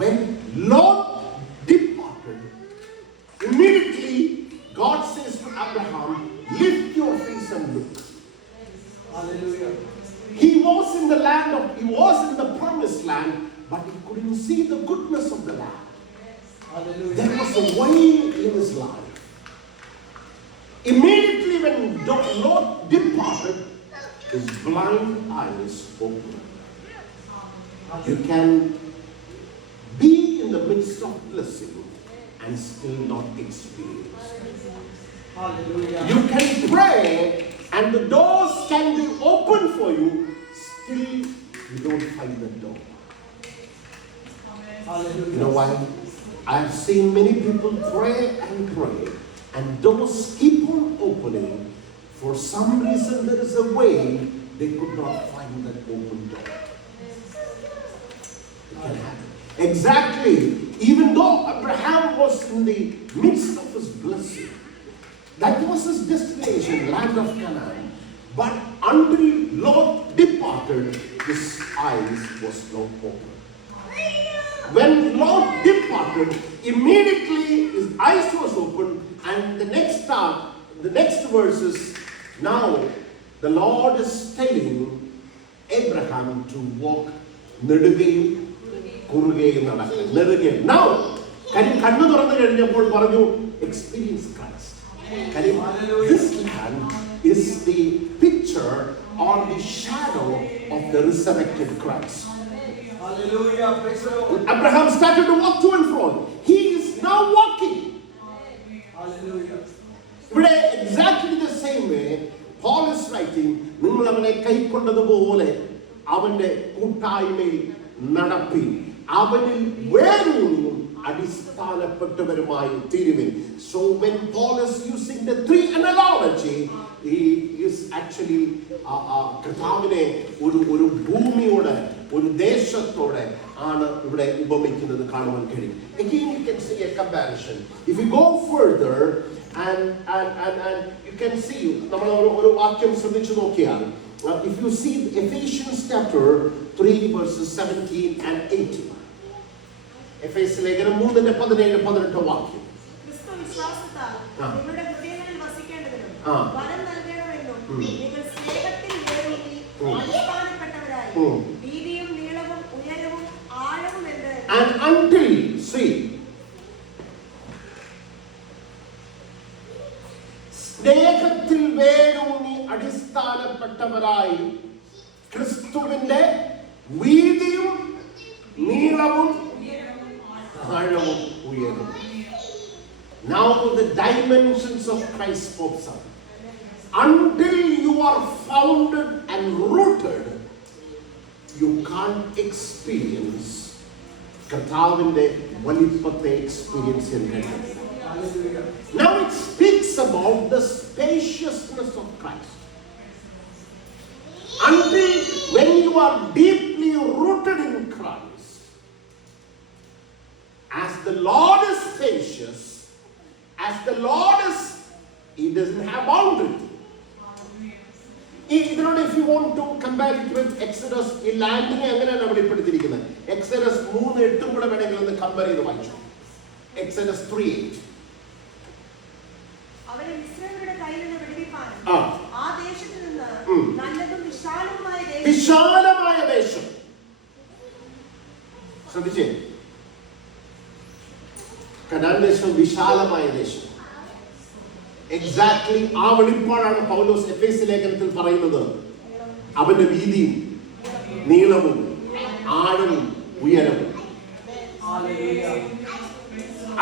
When Lot departed, immediately God says to Abraham, lift your face and look. Hallelujah. He was in the promised land, but he couldn't see the goodness of the land. Hallelujah. There was a way in his life. Immediately when Lot departed, his blind eyes opened. You can be in the midst of blessing and still not experience. Hallelujah. You can pray and the doors can be open for you, still you don't find the door. Hallelujah. You know why? I have seen many people pray and doors keep on opening. For some reason there is a way they could not find that open door. It can happen. Exactly. Even though Abraham was in the midst of his blessing, that was his destination, land of Canaan. But until Lot departed, his eyes was not open. When Lot departed, immediately his eyes was open, and the next verse is, now the Lord is telling Abraham to walk നെടുകയും കുറുകയും നടക്കുക. Now, കണ്ണു തുറന്നു കഴിഞ്ഞപ്പോൾ പറഞ്ഞു experience Christ. This land is the picture or the shadow of the resurrected Christ. Hallelujah. Abraham started to walk to and fro. He is now walking. Hallelujah. Exactly the same way Paul is writing, നിങ്ങൾ അവനെ കൈക്കൊണ്ടതുപോലെ അവന്റെ കൂട്ടായ്മയിൽ നടപ്പിൻ, അവനിൽ വേരൂന്നിയും അടിസ്ഥാനപ്പെട്ടവരുമായി തീരുവിൻ. So when Paul is using the 3 analogy, he is actually കർത്താവിനെ ഒരു ഭൂമിയോട്, ഒരു ദേശത്തോടെ ആണ് ഇവിടെ ഉപമിക്കുന്നത് കാണുവാൻ കഴിയും. Again you can see a comparison. If you go further and you can see, നമ്മൾ ഒരു വാക്യം ശ്രദ്ധിച്ചു നോക്കിയാൽ, if you see Ephesians chapter 3 verses 17 and 18. എഫേസ്യ ലേഖനം 3:17-18 വാക്യം. ക്രിസ്തു വിശ്വാസത്താൽ നിങ്ങളുടെ ഹൃദയങ്ങളിൽ വസിക്കേണ്ടതിനും വരം നൽകണമെന്നും നിങ്ങൾ സ്നേഹത്തിൽ വേരൂന്നി അടിസ്ഥാനപ്പെട്ടവരായി വീതിയും നീളവും ഉയരവും ആഴവും എന്ന്. And until, see, സ്നേഹത്തിൽ വേരൂന്നി അടിസ്ഥാനപ്പെട്ടവരായി ക്രിസ്തുവിന്റെ വീതിയും നീളവും ആഴവും ഉയരവും. Now the dimensions of Christ pops up. Until you are founded and rooted, you can't experience കർത്താവിന്റെ വലിപ്പത്തെ എക്സ്പീരിയൻസ് ചെയ്യാൻ കഴിയില്ല. Now it speaks about the spaciousness of Christ. Until when you are deeply rooted in Christ, as the Lord is spacious, as the Lord is, He doesn't have boundary. ഇതിനോട് if you want to compare it with Exodus, ഈ ലാൻഡിനെ അങ്ങനെയാണ് അവിടെ പഠിച്ചിരിക്കുന്നത്. Exodus 3:8 കൂടെ വേണമെങ്കിൽ ഒന്ന് കമ്പയർ ചെയ്ത് വായിച്ചു. Exodus 3:8. അവരെ മിസ്രയീമ്യരുടെ കയ്യിൽ നിന്ന് വിടുവിപ്പാനും ആ ദേശത്ത് നിന്ന് നല്ലതും വിശാലമായ ദേശം. ശ്രദ്ധിച്ചേ, കനാൻ ദേശം വിശാലമായ ദേശം. എക്സാക്ട്ലി ആ വെളിപ്പാടാണ് പൗലോസ് എഫേസ്യ ലേഖനത്തിൽ പറയുന്നത്. അവന്റെ വീതിയും നീളവും ആഴവും ഉയരവും.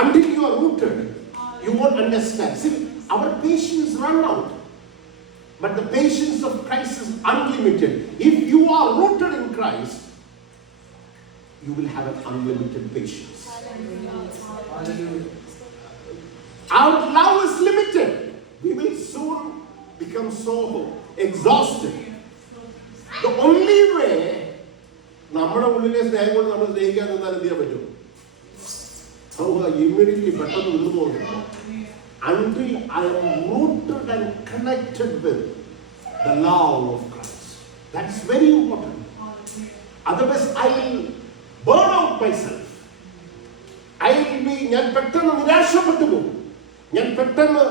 Until you are rooted, you won't understand. See, our patience run out, but the patience of Christ is unlimited. If you are rooted in Christ, you will have an unlimited patience. Our love is limited. We will soon become so exhausted. The only way നമ്മുടെ ഉള്ളിലെ സ്നേഹം കൊണ്ട് നമ്മൾ സ്നേഹിക്കാൻ നിന്നാൽ എന്ത് ചെയ്യാൻ പറ്റും? Immediately പെട്ടെന്ന് തീർന്നു പോകുന്നു. Until I am rooted and connected with the love of Christ. That's very important. Otherwise I will burn out myself. ഞാൻ പെട്ടെന്ന് നിരാശപ്പെട്ടു പോകും. ഞാൻ പെട്ടെന്ന്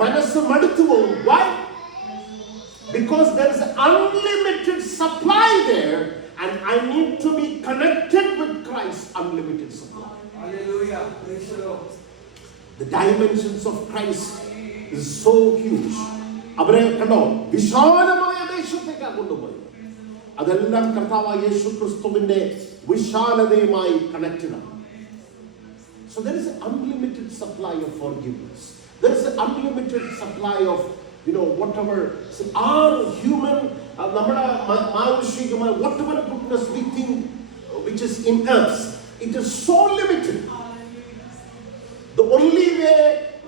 മനസ്സ് മടുത്തു പോകും. Why? Because there is unlimited supply there, and I need to be connected with Christ's unlimited supply. Hallelujah. Praise the Lord. The dimensions of Christ is so huge. അവരെ കണ്ടോ, വിശാലമായ ദേശത്തേക്കാണ് കൊണ്ടുപോയി. അതെല്ലാം കർത്താവായ യേശു ക്രിസ്തുവിന്റെ വിശാലതയുമായി കണക്റ്റഡ് ആണ്. So there is an unlimited supply of forgiveness. There is an unlimited supply of, whatever. See, our human, നമ്മുടെ മാനുഷികമായ whatever goodness we think which is in us, it is so limited. The only way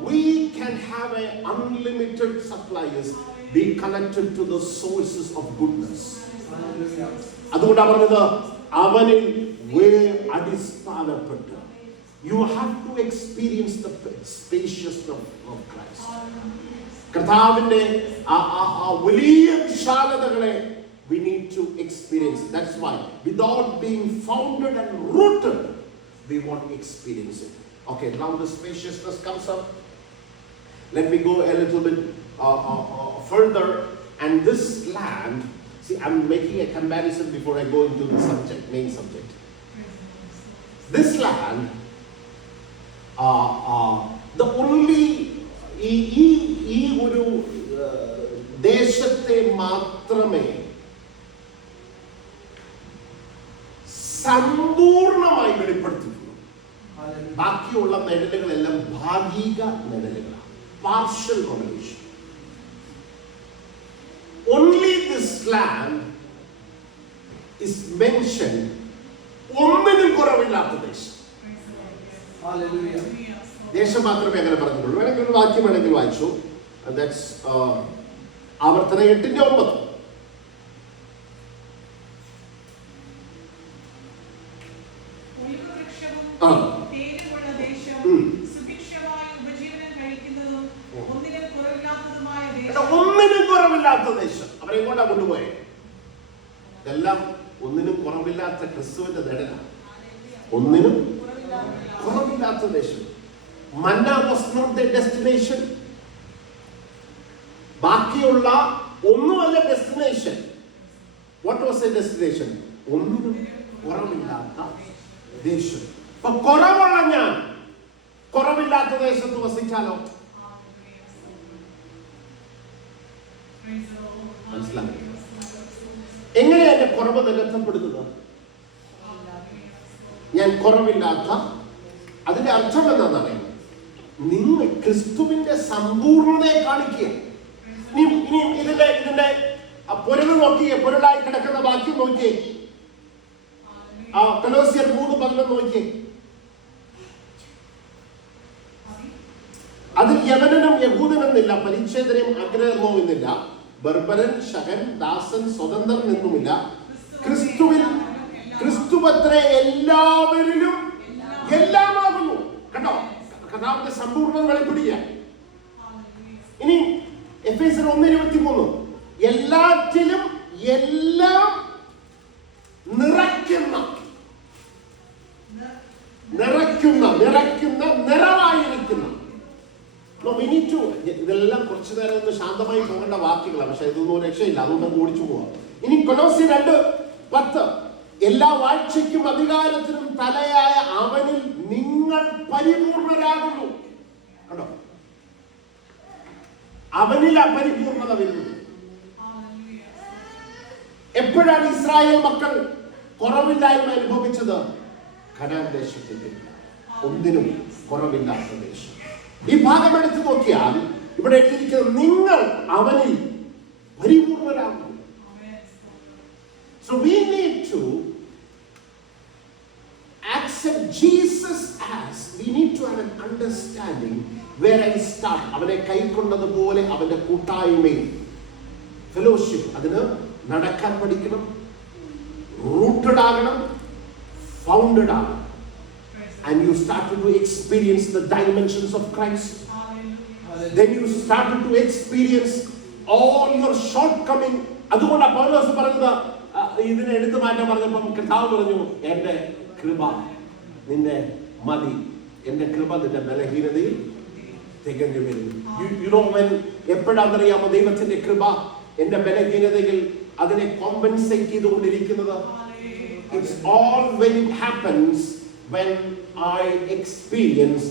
we can have an unlimited supply is be connected to the sources of goodness. അതുകൊണ്ടാണ് പറഞ്ഞത് അവനിൽ അടിസ്ഥാനപ്പെട്ട്. You have to experience the spaciousness of Christ. കർത്താവിന്റെ ആ വലിയ വിശാലതകളെ we need to experience. That's why without being founded and rooted, we won't experience it. Okay, now the spaciousness comes up. Let me go a little bit further. And this land, see, I'm making a comparison before I go into the main subject. This land, the only ഈ ഒരു ദേശത്തെ മാത്രമേ സമ്പൂർണമായി വെളിപ്പെടുത്തിയിട്ടുള്ളൂ. ബാക്കിയുള്ള നിഴലുകളെല്ലാം ഭാഗിക നിഴലുകളാണ്. Partial revelation. Only this land is mentioned. ഒന്നിനും കുറവില്ലാത്ത ദേശം. ദേശം മാത്രമേ അങ്ങനെ പറഞ്ഞിട്ടുള്ളൂ. വേണമെങ്കിൽ വാക്യം വേണമെങ്കിൽ വായിച്ചു. That's ആവർത്തന 8:9. ഒന്നിനും കുറവില്ലാത്ത ദേശം. അവരെങ്ങോട്ടാ കൊണ്ടുപോയെ? ഇതെല്ലാം ഒന്നിനും കുറവില്ലാത്ത ക്രിസ്തുവിന്റെ നേടലാണ്. ഒന്നിനും കുറവില്ലാത്ത ദേശം. മന്ന വാസ് നോട്ട് ദ ഡെസ്റ്റിനേഷൻ. ബാക്കിയുള്ള ഒന്നുമല്ല destination. What was A destination? ഒന്നിനും കുറവില്ലാത്ത ദേശം. അപ്പൊ കുറവുള്ള ഞാൻ കുറവില്ലാത്ത ദേശത്ത് വസിച്ചാലോ? മനസ്സിലായി? എങ്ങനെയാ എന്റെ കുറവ് നികത്തപ്പെടുന്നത്? ഞാൻ കുറവില്ലാത്ത, അതിന്റെ അർത്ഥം എന്താണെന്നറിയാം? നിങ്ങൾ ക്രിസ്തുവിന്റെ സമ്പൂർണ്ണതയെ കാണിക്കുക. ഇനി ഇതിന്റെ പൊരുൾ നോക്കിയേ, പൊരുളായി കിടക്കുന്ന വാക്യം നോക്കിയേ. കൊലോസ്യർ 3:11 നോക്കിയേ. അതിൽ യവനനും യഹൂദനെന്നില്ല, പരിച്ഛേദനയും അഗ്രഹമോ എന്നില്ല, ബർബരൻ, ശകൻ, ദാസൻ, സ്വതന്ത്രൻ എന്നുമില്ല, ക്രിസ്തുവത്രേ എല്ലാവരിലും എല്ലാമാകുന്നു. കണ്ടോ? കർത്താവിന്റെ സമ്പൂർണ്ണത വെളിപ്പെടുക. ഇനി എഫേസ്യർ 1:23, എല്ലാറ്റിലും എല്ലാം നിറയ്ക്കുന്ന നിറവായിരിക്കുന്ന. ഇതെല്ലാം കുറച്ചു നേരം ഒന്ന് ശാന്തമായി പോകേണ്ട വാക്യങ്ങളാണ്, പക്ഷെ ഇതൊന്നും രക്ഷയില്ല, അതുകൊണ്ട് ഓടിച്ചു പോവാം. ഇനി കൊലോസ്യർ 2:10, എല്ലാ വാഴ്ചയ്ക്കും അധികാരത്തിനും തലയായ അവനിൽ നിങ്ങൾ പരിപൂർണരാകുന്നു. കണ്ടോ? അവനിൽ പരിപൂർണത വരുന്നത്. എപ്പോഴാണ് ഇസ്രായേൽ മക്കൾ കുറവില്ലായ്മ അനുഭവിച്ചത്? കനാൻ ദേശത്തിന്റെ ഒന്നിനും കുറവില്ലാത്ത ദേശം. ഈ ഭാഗം എടുത്തു നോക്കിയാൽ ഇവിടെ എഴുതിയിരിക്കുന്നത് നിങ്ങൾ അവനിൽ പരിപൂർണരാകുന്നു. So we need to accept Jesus as, we need to have an understanding where I start. അവനെ കൈക്കൊണ്ടതുപോലെ അവന്റെ കൂട്ടായ്മയിൽ ഫെലോഷിപ്പ്, അതിന് നടക്കാൻ പഠിക്കണം, റൂട്ടഡ് ആകണം, ഫൗണ്ടഡ് ആകണം. And you started to experience the dimensions of Christ. Then you started to experience all your shortcoming. അതുകൊണ്ടാണ് പൗലോസ് പറയുന്നത്, ഇതിനെ എടുത്തു മാറ്റാൻ പറഞ്ഞപ്പോൾ കർത്താവ് പറഞ്ഞു, എന്റെ കൃപ നിന്നെ മതി, എന്റെ കൃപ നിന്റെ ബലഹീനതയിൽ തികഞ്ഞു വരും. എപ്പോഴാണെന്നറിയാമോ ദൈവത്തിന്റെ കൃപ എന്റെ ബലഹീനതയിൽ അതിനെ കോമ്പൻസേറ്റ് ചെയ്തുകൊണ്ടിരിക്കുന്നത്? It's all when it happens when I experience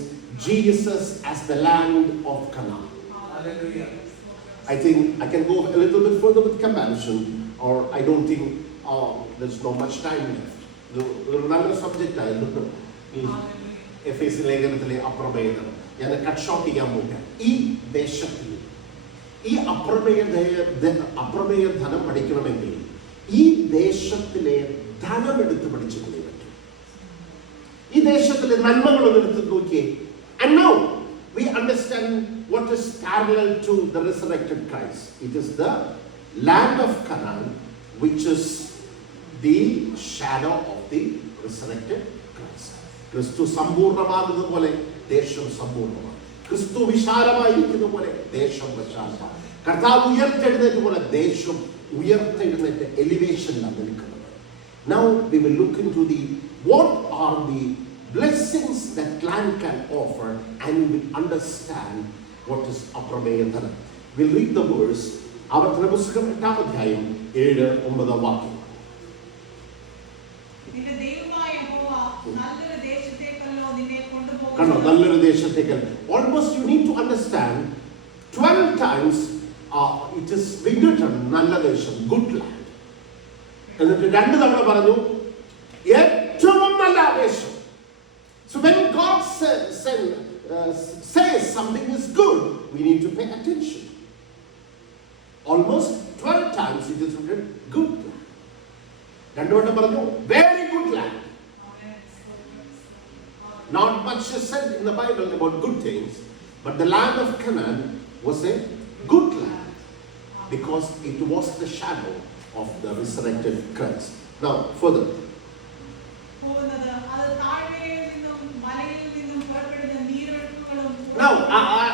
Jesus as the land of Canaan. Hallelujah. I think I can go a little bit further with comparison, or I don't think there's not much time left. Another subject ആയിരുന്നു ഈ എഫേസ്യ ലേഖനത്തിലെ അപ്രമേയത. ഞാൻ കട്ട് ഷോട്ട് ചെയ്യാൻ പോകാം. ഈ ദേശത്തിൽ ഈ അപ്രമേയ ധനം പഠിക്കണമെങ്കിൽ ഈ ദേശത്തിലെ ധനം എടുത്ത് പഠിച്ചു കൂടി പറ്റും. ഈ ദേശത്തിലെ നന്മകളൊന്നും എടുത്ത് നോക്കിയേ. And now we understand what is parallel to the resurrected Christ. It is the land of Canaan, which is the shadow of the resurrected Christ. ക്രിസ്തു സമ്പൂർണ്ണമാകുന്ന പോലെ ദേശം സമ്പൂർണ്ണമാണ്. ക്രിസ്തു വിശാലമായിരിക്കുന്ന പോലെ ദേശം വിശാലമാണ്. കർത്താവ് ഉയർത്തെഴുന്നേറ്റ് പോലെ ദേശം ഉയർത്തെഴുന്നേറ്റ് എലിവേഷനിലാണ് നിൽക്കുന്നത്. Now we will look into what are the blessings that land can offer, and we will understand what is അപ്രമേയധനം. We'll read the verse. ആവർത്തന പുസ്തകം 8-ാം അധ്യായം 7-9 വാക്യം. കണ്ടോ? നല്ലൊരു ദേശത്തേക്ക്. Almost you need to understand 12 times it is written നല്ല ദേശം, good land. എന്നിട്ട് 2 തവണ പറഞ്ഞു ഏറ്റവും നല്ല ദേശം. So when God says something is good, we need to pay attention. Almost 12 times it is written good land. 2 വട്ടം പറഞ്ഞു very good land. Not much is said in the Bible about good things, but the land of Canaan was a good land. because it was the shadow of the resurrected Christ. Now, further. Now,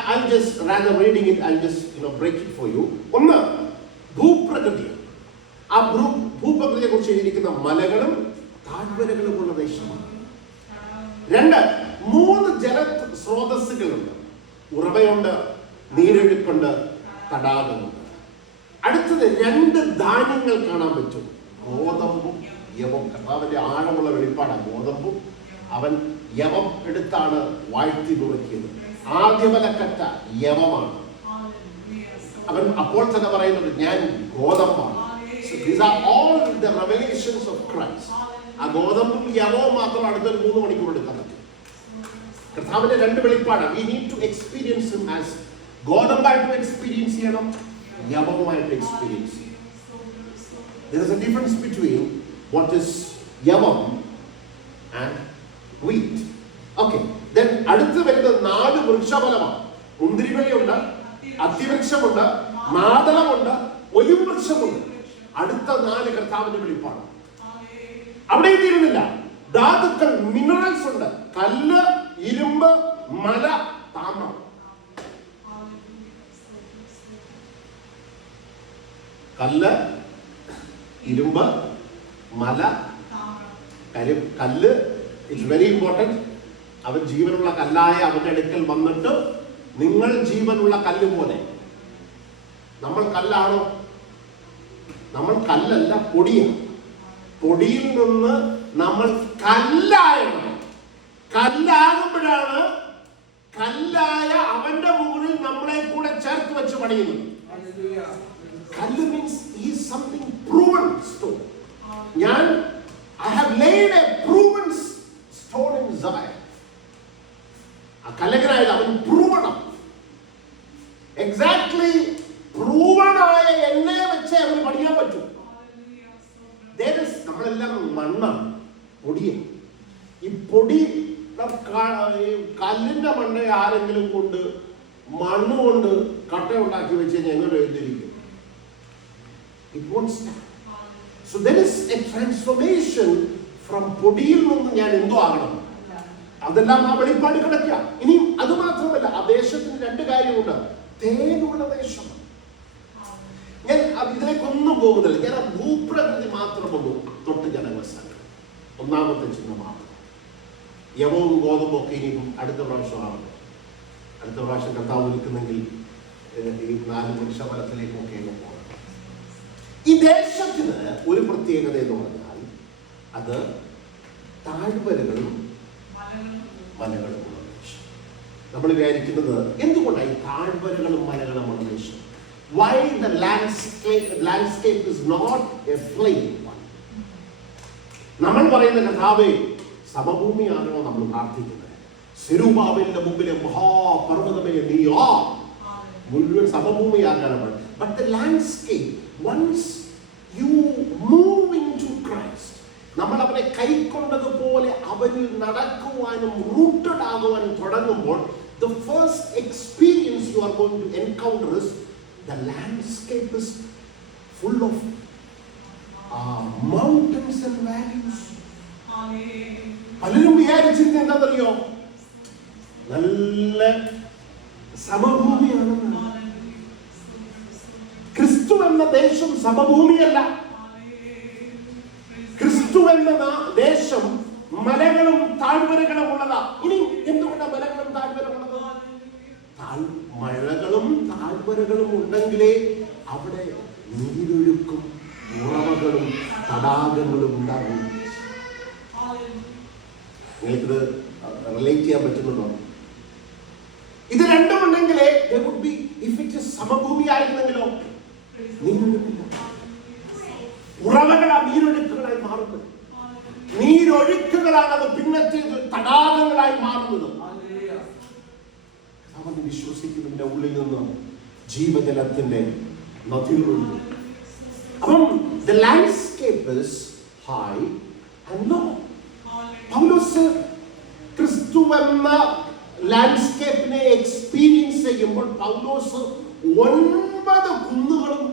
I'll just, rather reading it, I'll just break it for you. ഒന്ന്, ഭൂപ്രകൃതി. ആ ഭൂപ്രകൃതിയെ കുറിച്ച് എഴുതിയിരിക്കുന്ന മലകളും താഴ്വരകളുമുള്ള ദേശമാണ്. രണ്ട്, 3 ജല സ്രോതസ്സുകളുണ്ട്. ഉറവയുണ്ട്, നീരൊഴുക്കുണ്ട്, തടാകമുണ്ട്. അടുത്തത് 2 ധാന്യങ്ങൾ കാണാൻ പറ്റും. ഗോതമ്പും യവം. കർത്താവിന്റെ ആഴമുള്ള വെളിപ്പാടാണ്. ഗോതമ്പും അവൻ യവം എടുത്താണ് വാഴ്ത്തി നുറുക്കിയത്. ആദ്യഫലക്കറ്റ യവമാണ്. അവൻ അപ്പോൾ തന്നെ പറയുന്നത് ഞാൻ ഗോതമ്പാണ്. So these are all the revelations of Christ. ആ ഗോതമ്പും യവവും മാത്രം അടുത്തൊരു 3 മണിക്കൂർ എടുക്കാൻ പറ്റും. കർത്താവിന്റെ 2 വെളിപ്പാടാണ്. We need to experience him as ഗോതമ്പായിട്ട് എക്സ്പീരിയൻസ് ചെയ്യണം, യവവുമായിട്ട് എക്സ്പീരിയൻസ് ചെയ്യണം. There is a difference between what is yavam and wheat. Okay, then അടുത്ത് വരുന്നത് 4 വൃക്ഷഫലമാണ്. മുന്തിരിവള്ളിയുണ്ട്, അത്തിവൃക്ഷമുണ്ട്, മാതളമുണ്ട്, ഒലിവ് വൃക്ഷമുണ്ട്. അടുത്ത 4 കർത്താവിന്റെ വെളിപ്പാട്. അവിടെ തീരുന്നില്ല. ധാതുക്കൾ, മിനറൽസ് ഉണ്ട്. കല്ല്, ഇരുമ്പ്, മല, താമ്രം. കല്ല്, ഇരുമ്പ്, മല, കല്ല് ഇറ്റ്സ് വെരി ഇമ്പോർട്ടൻറ്റ്. അവൻ ജീവനുള്ള കല്ലായ അവന്റെ അടുക്കൽ വന്നിട്ട് നിങ്ങൾ ജീവനുള്ള കല്ല് പോലെ. നമ്മൾ കല്ലാണോ? നമ്മൾ കല്ലല്ല, പൊടിയാണ്. പൊടിയിൽ നിന്ന് നമ്മൾ കല്ലായണം. കല്ലാകുമ്പോഴാണ് കല്ലായ അവന്റെ മുകളിൽ നമ്മളെ കൂടെ ചേർത്ത് വെച്ച് പണിയുന്നത്. കല്ല് means is something proven stone. I have laid a proven stone in Zion. ആ കല്ലകനായത് അവൻ പ്രൂവണം. എക്സാക്ട്ലി പ്രൂവണായ എന്നെ വെച്ച് അവന് പണിയാൻ പറ്റും. നമ്മളെല്ലാം മണ്ണാണ്, പൊടിയാണ്. ഈ പൊടി കല്ലിന്റെ മണ്ണെ ആരെങ്കിലും കൊണ്ട് മണ്ണ് കൊണ്ട് കട്ട ഉണ്ടാക്കി വെച്ച് കഴിഞ്ഞാൽ എങ്ങനെ എഴുതിയിരിക്കും? It won't stand. So there is a transformation from പൊടിയിൽ നിന്ന് ഞാൻ എന്തോ ആകണം. അതെല്ലാം ആ വെളിപ്പാട് കിടക്കുക. ഇനി അത് മാത്രമല്ല, ആ ദേശത്തിന് 2 കാര്യമുണ്ട്. തേനുള്ള ദേശമാണ്. ഞാൻ ഇതിലേക്കൊന്നും പോകുന്നില്ല. ഞാൻ ആ ഭൂപ്രകൃതി മാത്രം ഒന്ന് തൊട്ട് ഞാൻ അവസാനം. ഒന്നാമത്തെ ചിഹ്നം മാത്രം. യവവും ഗോതമ്പും ഒക്കെ ഇനിയിപ്പം അടുത്ത പ്രാവശ്യമാണ്. അടുത്ത പ്രാവശ്യം കർത്താവ് ഒരുക്കുന്നെങ്കിൽ ഈ 4 വൃക്ഷഫലത്തിലേക്കൊക്കെ പോകണം. ഈ ദേശത്തിന് ഒരു പ്രത്യേകത എന്ന് പറഞ്ഞാൽ അത് താഴ്വരകളും മലകളുമുള്ള ദേശം. നമ്മൾ വിചാരിക്കുന്നത് എന്തുകൊണ്ടാണ് ഈ താഴ്വരകളും മലകളുമുള്ള ദേശം? Why the landscape is not a plain one? നമ്മൾ പറയുന്ന കർത്താവേ സമഭൂമിയാണോ നമ്മൾ പ്രാർത്ഥിക്കുന്നത്? സെരുബാബേലിന്റെ മുമ്പിലെ മഹാപർവ്വതമേ നീയാ മുഴുവൻ സമഭൂമിയാകാനാണ്. But the landscape, once you move into Christ, നമ്മൾ അവനെ കൈക്കൊണ്ടതുപോലെ അവനിൽ നടക്കുവാനും റൂട്ടഡ് ആകുവാനും തുടങ്ങുമ്പോൾ, the first experience you are going to encounter is the landscape is full of mountains and valleys. പലരും വിചാരിച്ചിരുന്നത് എന്താണെന്നറിയോ? നല്ല സമഭൂമിയാണ്. ക്രിസ്തു എന്ന ദേശം സമഭൂമിയല്ല. ക്രിസ്തു എന്ന ദേശം മലകളും താഴ്വരകളും ഉള്ളതാ. ഇനി എന്തുകൊണ്ടാണ് മലകളും താഴ്വരകളും ഉള്ളത്? മഴകളും താഴ്വരകളും ഉണ്ടെങ്കിലേ അവിടെ നീരൊഴുക്കും ഉറവകളും തടാകങ്ങളും ഉണ്ടാകും. നിങ്ങൾക്കിത് റിലേറ്റ് ചെയ്യാൻ പറ്റുന്നുണ്ടോ? ഇത് രണ്ടും ഉണ്ടെങ്കിലേ സമഭൂമി ആയിരുന്നെങ്കിലോ നീരൊഴുക്കില്ല. ഉറവകൾ ആ നീരൊഴുക്കുകളായി മാറുന്നത്. നീരൊഴുക്കുകളാണ് അത് പിന്നത്തെ തടാകങ്ങളായി മാറുന്നത്. അവൻ വിശ്വസിക്കുന്നതിന്റെ ഉള്ളിൽ നിന്ന് ജീവജലത്തിന്റെ നദികളൊഴുകും. അപ്പം the landscape is high and low. പൗലോസ് ക്രിസ്തു എന്ന ലാൻഡ്സ്കേപ്പിനെ എക്സ്പീരിയൻസ് ചെയ്യുമ്പോൾ പൗലോസ് 9 കുന്നുകളും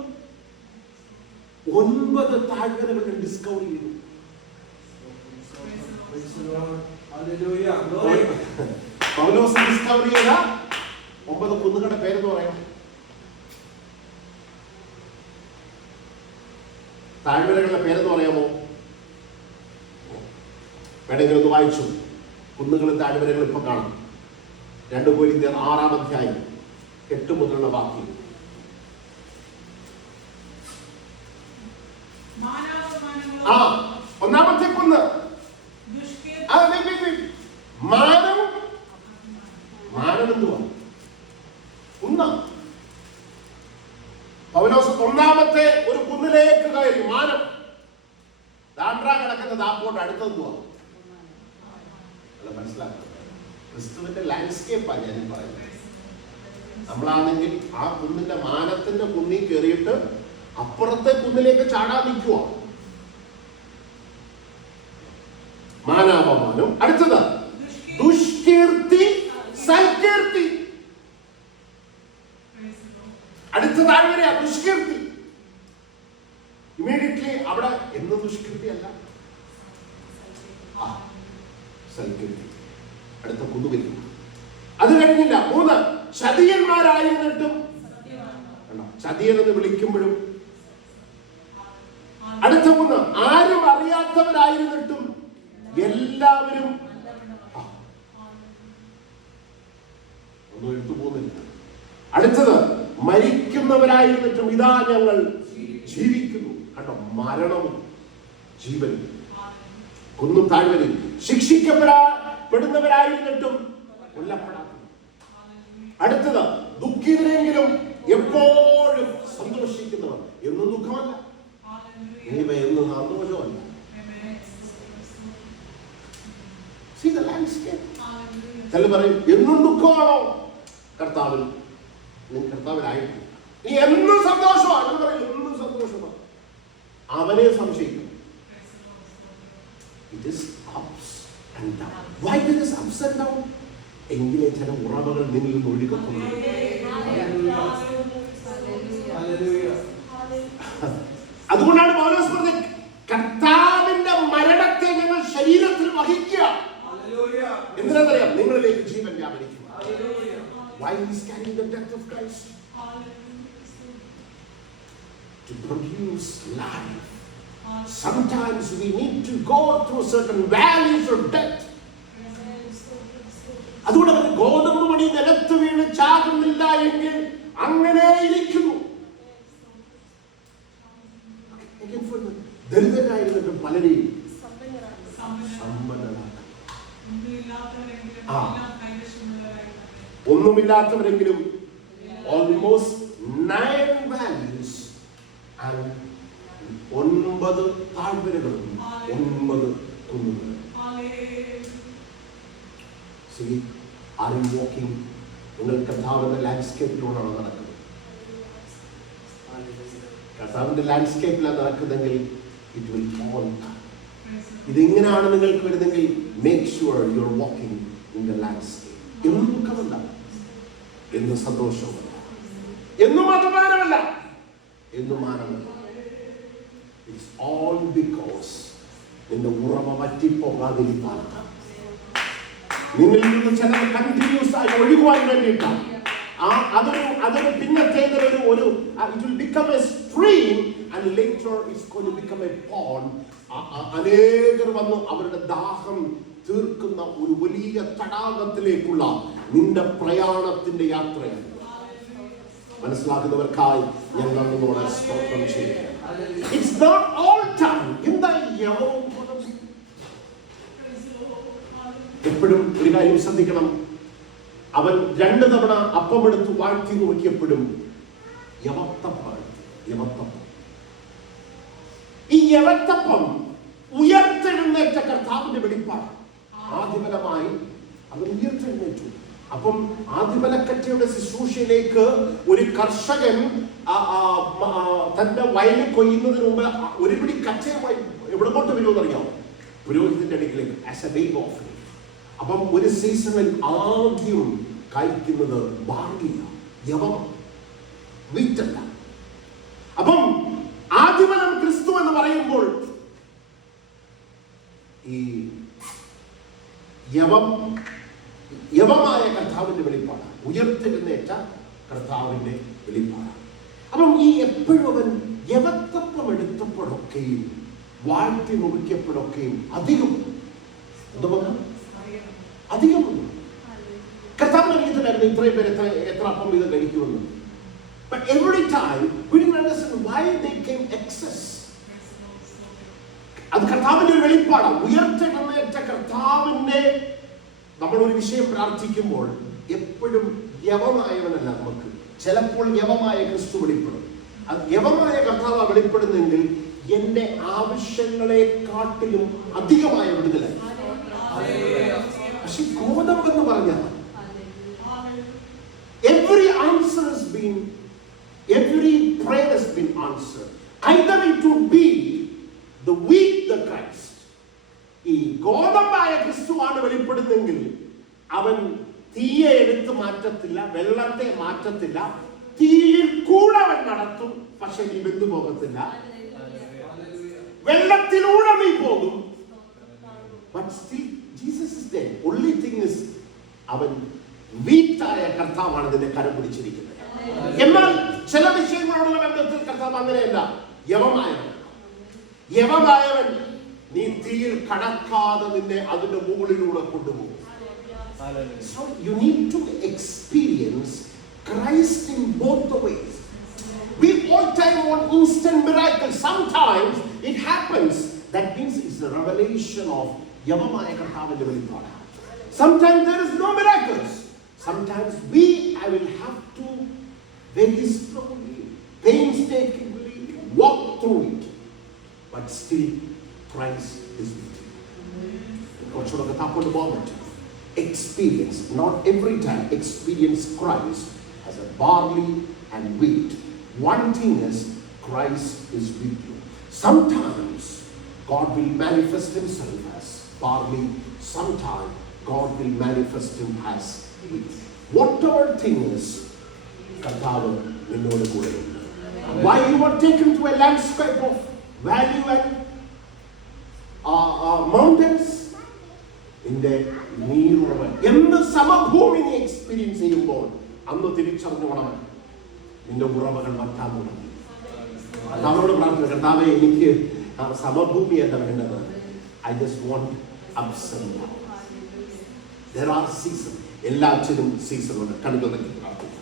9 താഴ്വരകൾ ഡിസ്കവർ ചെയ്തു. Hallelujah. Glory. പൗലോസ് ഡിസ്കവർ ചെയ്ത 9 കുന്നുകളുടെ പേരെന്ന് പറയാം. താഴ്വരകളുടെ പേരെന്ന് പറയാമോ? വേണമെങ്കിൽ ഒന്ന് വായിച്ചു. കുന്നുകളും താഴ്വരകളും ഇപ്പൊ കാണാം. 2 കൊരിന്ത്യർ 6-ാം അധ്യായം 8 മുതലുള്ള വാക്യം. ഒന്നാമത്തെ കുന്ന് മാനം. മാനം എന്തുവാ? കുന്ന. പൗലോസ് 1-ാമത്തെ ഒരു കുന്നിലേക്ക് കയറി. മാനം. ദാണ്ട്ര കിടക്കുന്ന ദാപ്പോട്ട് അടുത്തെന്തുവാ? അല്ല, മനസ്സിലാക്കുക. ക്രിസ്തുവിന്റെ ലാൻഡ്സ്കേപ്പാണ് ഞാൻ പറയുന്നത്. നമ്മളാണെങ്കിൽ ആ കുന്നിന്റെ മാനത്തിന്റെ കുന്നിൽ കയറിയിട്ട് അപ്പുറത്തെ കുന്നിലേക്ക് ചാടാൻ നിൽക്കുക. മാനാപമാനം. അടുത്തത് ദുഷ്കീർത്തി, സൽകീർത്തി. അടുത്ത താഴ്വരയാ ദുഷ്കീർത്തി. ഇമ്മീഡിയറ്റ്ലി അവിടെ എന്നും ദുഷ്കീർത്തി അല്ല, സൽകീർത്തി. അടുത്ത കുന്നുകയും. അത് കഴിഞ്ഞില്ല. 3 ചതിയന്മാരായിരുന്നിട്ടും. ചതിയനെന്ന് വിളിക്കുമ്പോഴും. അടുത്ത 3 ആരും അറിയാത്തവരായിരുന്നിട്ടും എല്ലാവരും. ഒന്നും എടുത്തു പോകുന്നില്ല. അടുത്തത് മരിക്കുന്നവരായിരുന്നിട്ടും ഇതാ ഞങ്ങൾ ജീവിക്കുന്നു. കണ്ടോ, മരണവും ജീവനും. കുന്നും താഴ്വരയും. ശിക്ഷിക്കപ്പെടപ്പെടുന്നവരായിരുന്നിട്ടും കൊല്ലപ്പെടാത്ത. അടുത്തത് ദുഃഖിതരെങ്കിലും എപ്പോഴും സന്തോഷിക്കുന്നവർ. എന്നും ദുഃഖമല്ല, എന്നും സന്തോഷമല്ല. See the landscape. ചില പറയും എന്നും ദുഃഖമാണോ? കർത്താവിൽ കർത്താവിലായിരിക്കും. നീ എന്നും സന്തോഷമാണ്. എന്ന് പറയും എന്നും സന്തോഷമാണ്. അവനെ സംശയിക്കും. It is ups and downs. Why there is ups and downs? എങ്കിലേ ചില ഉറവകൾ നിന്നിൽ നിന്ന് ഒഴുകത്തുള്ളൂ. അതുകൊണ്ടാണ് പൗലോസ് പറഞ്ഞത് കർത്താവിന്റെ മരണത്തെ ഞങ്ങൾ ശരീരത്തിൽ വഹിക്കുക. എന്തിനറിയാം? നിങ്ങളിലേക്ക് ജീവൻ വ്യാപരിക്കും. Why he is carrying the death of Christ? To produce life. Sometimes we need to go through certain valleys of death. അതുകൊണ്ട് അവർ ഗോതമ്പ് മണി നിലത്ത് വീണ് ചാകുന്നില്ല എങ്കിൽ അങ്ങനെ ഇരിക്കുന്നു. ദരിദ്രരായിരുന്നിട്ടും പലരെയും ഒന്നുമില്ലാത്തവരെങ്കിലും almost 9 valleys and 9 താഴ്വരകളും 9 കുന്നുകളും. See, are you walking? നിങ്ങൾ കർത്താവിന്റെ ലാൻഡ്സ്കേപ്പിലൂടെയാണ് നടക്കുന്നത്. കർത്താവിന്റെ ലാൻഡ്സ്കേപ്പിലാണ് നടക്കുന്നതെങ്കിൽ it will fall. ഇതിങ്ങനെയാണ് നിങ്ങൾക്ക് വരുന്നെങ്കിൽ make sure you are walking in the landscape. എന്നും ദുഃഖമല്ല, എന്നും സന്തോഷമല്ല, എന്നും അപമാനമല്ല, എന്നും മാനമല്ല. It's all because നിന്റെ ഉറവ വറ്റിപ്പോകാതിരിക്കാൻ, നിന്നിൽ നിന്ന് ചിലത് കണ്ടിന്യൂസ് ആയി ഒഴുകുവാൻ വേണ്ടിയിട്ടാണ്. അതൊരു പിന്നത്തേതൊരു it will become a stream and later it's going to become a pond. അനേകർ വന്ന് അവരുടെ ദാഹം തീർക്കുന്ന ഒരു വലിയ തടാകത്തിലേക്കുള്ള നിന്റെ പ്രയാണത്തിന്റെ യാത്രയാണ്. മനസ്സിലാക്കുന്നവർക്കായി ഞങ്ങൾ നിങ്ങളോട് സ്തോത്രം ചെയ്യുന്നു. It's not all time. എപ്പോഴും ഒരു കാര്യം ശ്രദ്ധിക്കണം. അവൻ 2 തവണ അപ്പമെടുത്ത് വാഴ്ത്തി നോക്കിയപ്പോഴും യവത്തപ്പം. ഈ യവത്തപ്പം ഉയർത്തെഴുന്നേറ്റ കർത്താവിന്റെ വെളിപ്പാട്. ആദിഫലമായി അവൻ ഉയർത്തെഴുന്നേറ്റു. അപ്പം ആദിഫലക്കറ്റയുടെ ശുശ്രൂഷയിലേക്ക് ഒരു കർഷകൻ തന്റെ വയലിൽ കൊയ്യുന്നതിന് മുമ്പ് ഒരു പിടി കച്ചയുമായി എവിടെ കൊണ്ട് വരുമെന്ന് അറിയാമോ? പുരോഹിതന്റെ അടുക്കിലേക്ക് ആസ് എ വെയിവ് ഓഫ്. അപ്പം ഒരു സീസണിൽ ആദ്യം കഴിക്കുന്നത് ബാർലിയാണ്, യവം, വീറ്റല്ല. അപ്പം ആദിഫലം യവമായ കർത്താവിന്റെ വെളിപ്പാട്, ഉയർത്തെഴുന്നേറ്റ കർത്താവിന്റെ വെളിപ്പാട്. അപ്പം ഈ എപ്പോഴും അവൻ യവത്വം എടുത്തപ്പോഴൊക്കെയും വാഴ്ത്തി മുറിക്കപ്പോഴൊക്കെയും അധികം കർത്താവിന് അറിയത്തില്ലായിരുന്നു ഇത്രയും പേര് എത്ര അപ്പം ഇത് കഴിക്കുമെന്ന്. But every time we didn't understand why they came excess. അത് കർത്താവിന്റെ ഒരു വെളിപ്പാടാണ്. ഉയർത്തെഴുന്നേറ്റ കർത്താവിന്റെ നമ്മളൊരു വിഷയം പ്രാർത്ഥിക്കുമ്പോൾ എപ്പോഴും യവമായവനല്ല നമുക്ക്. ചിലപ്പോൾ യവമായ ക്രിസ്തു വെളിപ്പെടും. അത് യവമായ കർത്താവ് വെളിപ്പെടുന്നെങ്കിൽ എന്റെ ആവശ്യങ്ങളെക്കാട്ടിലും അധികമായ വിടുതലായി. പക്ഷെ ഗോതമ്പെന്ന് പറഞ്ഞാൽ every prayer has been answered. Either it would be the wheat, the Christ. ഈ ഗോതമ്പായ ക്രിസ്തുവാണ് വെളിപ്പെടുന്നെങ്കിൽ അവൻ തീയെ എടുത്ത് മാറ്റത്തില്ല, വെള്ളത്തെ മാറ്റത്തില്ല, തീയിൽ കൂടെ അവൻ നടത്തും, പക്ഷെ നീ വെന്തു പോകത്തില്ല. വെള്ളത്തിലൂടെ നീ പോകും, but still Jesus is there. Only thing is അവൻ വീട്ടായ കർത്താവാണ് ഇതിനെ കരം പിടിച്ചിരിക്കുന്നത്. എന്നാൽ ചില വിഷയങ്ങളോടുള്ള ബന്ധത്തിൽ കർത്താവ് അങ്ങനെയല്ല. യവമായവൻ നീ തീയിൽ കടക്കാതെ നിന്നെ അതിന്റെ മുകളിലൂടെ കൊണ്ടുപോകും. So you need to experience Christ in both the ways. We all time want instant miracles. Sometimes it happens. That means it's the revelation of യവമായ കർത്താവിന്റെ വെളിപ്പാട്. Sometimes there is no miracles. Sometimes I will have to very slowly, painstakingly walk through it. But still, Christ is with you. Experience, not every time experience Christ as a barley and wheat. One thing is, Christ is with you. Sometimes God will manifest himself as barley. Sometimes God will manifest him as wheat. Whatever thing is, Karthavu ninnodu kude undu. Why you are taken to a landscape of valley and mountains? നിന്റെ നീറുറവൻ എന്ന് സമഭൂമി നീ എക്സ്പീരിയൻസ് ചെയ്യുമ്പോൾ അന്ന് തിരിച്ചറിഞ്ഞോണം നിന്റെ ഉറവകൾ വറ്റാൻ തുടങ്ങി. കർത്താവിനോട് പ്രാർത്ഥിക്കുക, കർത്താവേ എനിക്ക് സമഭൂമിയല്ല വേണ്ടത്. I just want ups and downs. There are seasons. എല്ലാറ്റിനും സീസണുണ്ട്. കണ്ണുകൾ പ്രാർത്ഥിക്കുക.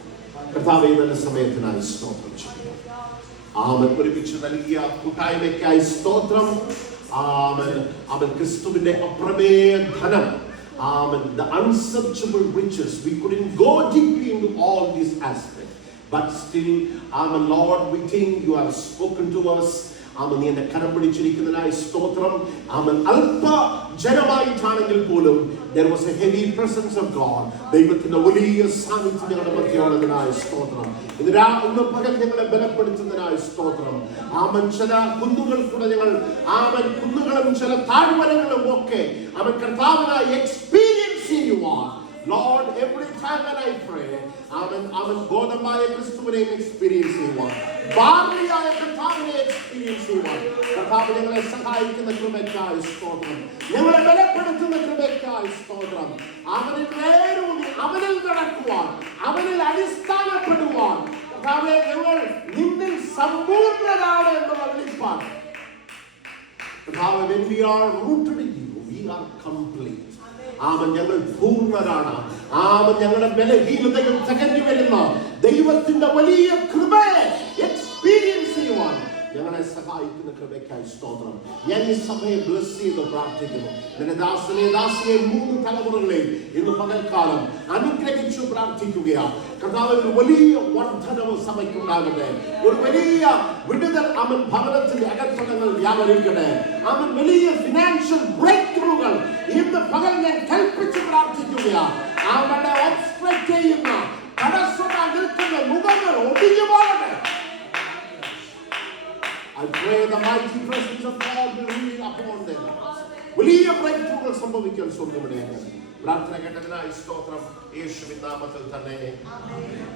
കർത്താവേ നല്ല സമയത്തിനായി സ്തോത്രം ചെയ്യുന്നു. ആമേൻ. ഒരുമിച്ച് നൽകിയ കൂട്ടായ്മയ്ക്കായി സ്തോത്രം. ആമേൻ. അവൻ ക്രിസ്തുവിന്റെ അപ്രമേയ ധനം. Amen. The unsearchable riches. We couldn't go deeply into all these aspects. But still, Amen, Lord, we think you have spoken to us. Amen. നീ എന്നെ കരം പിടിച്ചിരിക്കുന്നതിനായി സ്തോത്രം. Amen. അല്പ ജനമായിട്ടാണെങ്കിൽ പോലും there was a heavy presence of God. ദൈവത്തിന്റെ വലിയ സാന്നിധ്യം ഞങ്ങളുടെ മധ്യമുള്ളതിനായി സ്തോത്രം. ഇന്ന് പകൽ ഞങ്ങളെ ബലപ്പെടുത്തുന്നതിനായി സ്തോത്രം. ആമൻ. ചില കുന്നുകൾ കൂടെ ഞങ്ങൾ കുന്നുകളും ചില താഴ്വരകളും ഒക്കെ കർത്താവിനായി എക്സ്പീരിയൻസ് ചെയ്യുവാൻ Lord, every time when I pray, Amen, ഗോതമ്പായ ക്രിസ്തുവിനെയും എക്സ്പീരിയൻസ് ചെയ്യുവാൻ, ബാർലിയായ കർത്താവിനെ എക്സ്പീരിയൻസ് ചെയ്യുവാൻ കർത്താവ് ഞങ്ങളെ സഹായിക്കുന്ന കൃപയ്ക്കായി സ്തോത്രം. ഞങ്ങളെ ബലപ്പെടുത്തുന്ന കൃപയ്ക്കായി സ്തോത്രം. അവനിൽ വേരൂന്നി അവനിൽ നടക്കുവാൻ, അവനിൽ അടിസ്ഥാനപ്പെടുവാൻ കർത്താവേ ഞങ്ങൾ നിന്നിൽ സമ്പൂർണ്ണരാണ് എന്നുള്ള വെളിപ്പാട് കർത്താവേ, when we are rooted in you, we are complete. ആമൻ. ഞങ്ങൾ പൂർണ്ണരാണ്. ആമൻ. ഞങ്ങളുടെ ബലഹീനതകൾ തികഞ്ഞു വരുന്ന ദൈവത്തിന്റെ വലിയ കൃപയെ എക്സ്പീരിയൻസ് ചെയ്യുവാൻ ഞങ്ങളെ സഹായിക്കുന്ന കൃപയ്ക്കായി സ്തോത്രം. ഞാൻ ഈ സഭയെ ബ്ലസ് ചെയ്ത് പ്രാർത്ഥിക്കുന്നു. നിന്റെ ദാസനെ ദാസിയെ 3 തലമുറകളെയും ഇന്ന് പകൽക്കാലം അനുഗ്രഹിച്ചു പ്രാർത്ഥിക്കുകയാണ്. കർത്താവ് ഒരു വലിയ വർദ്ധനവ് സഭയ്ക്കുണ്ടാകട്ടെ. ഒരു വലിയ വിടുതൽ അവൻ ഭവനത്തിന്റെ അകത്തളങ്ങൾ വ്യാപരിക്കട്ടെ. അവൻ വലിയ ഫിനാൻഷ്യൽ ബ്രേക്ക് ത്രൂകൾ ഇന്ന് പകൽ ഞാൻ കൽപ്പിച്ച് പ്രാർത്ഥിക്കുകയാണ്. അവനെ ഒബ്സ്ട്രക്ട് ചെയ്യുന്ന തടസ്സമായി നിൽക്കുന്ന മുഖങ്ങൾ ഒടിഞ്ഞു പോകട്ടെ. I pray the mighty presence of God will be upon them. വലിയ ബ്രേക്ക് ത്രൂകൾ സംഭവിക്കാൻ സ്വർഗ്ഗമിടയാകട്ടെ. പ്രാർത്ഥന കേട്ടതിനായി സ്തോത്രം. യേശുവിൻ നാമത്തിൽ തന്നെ.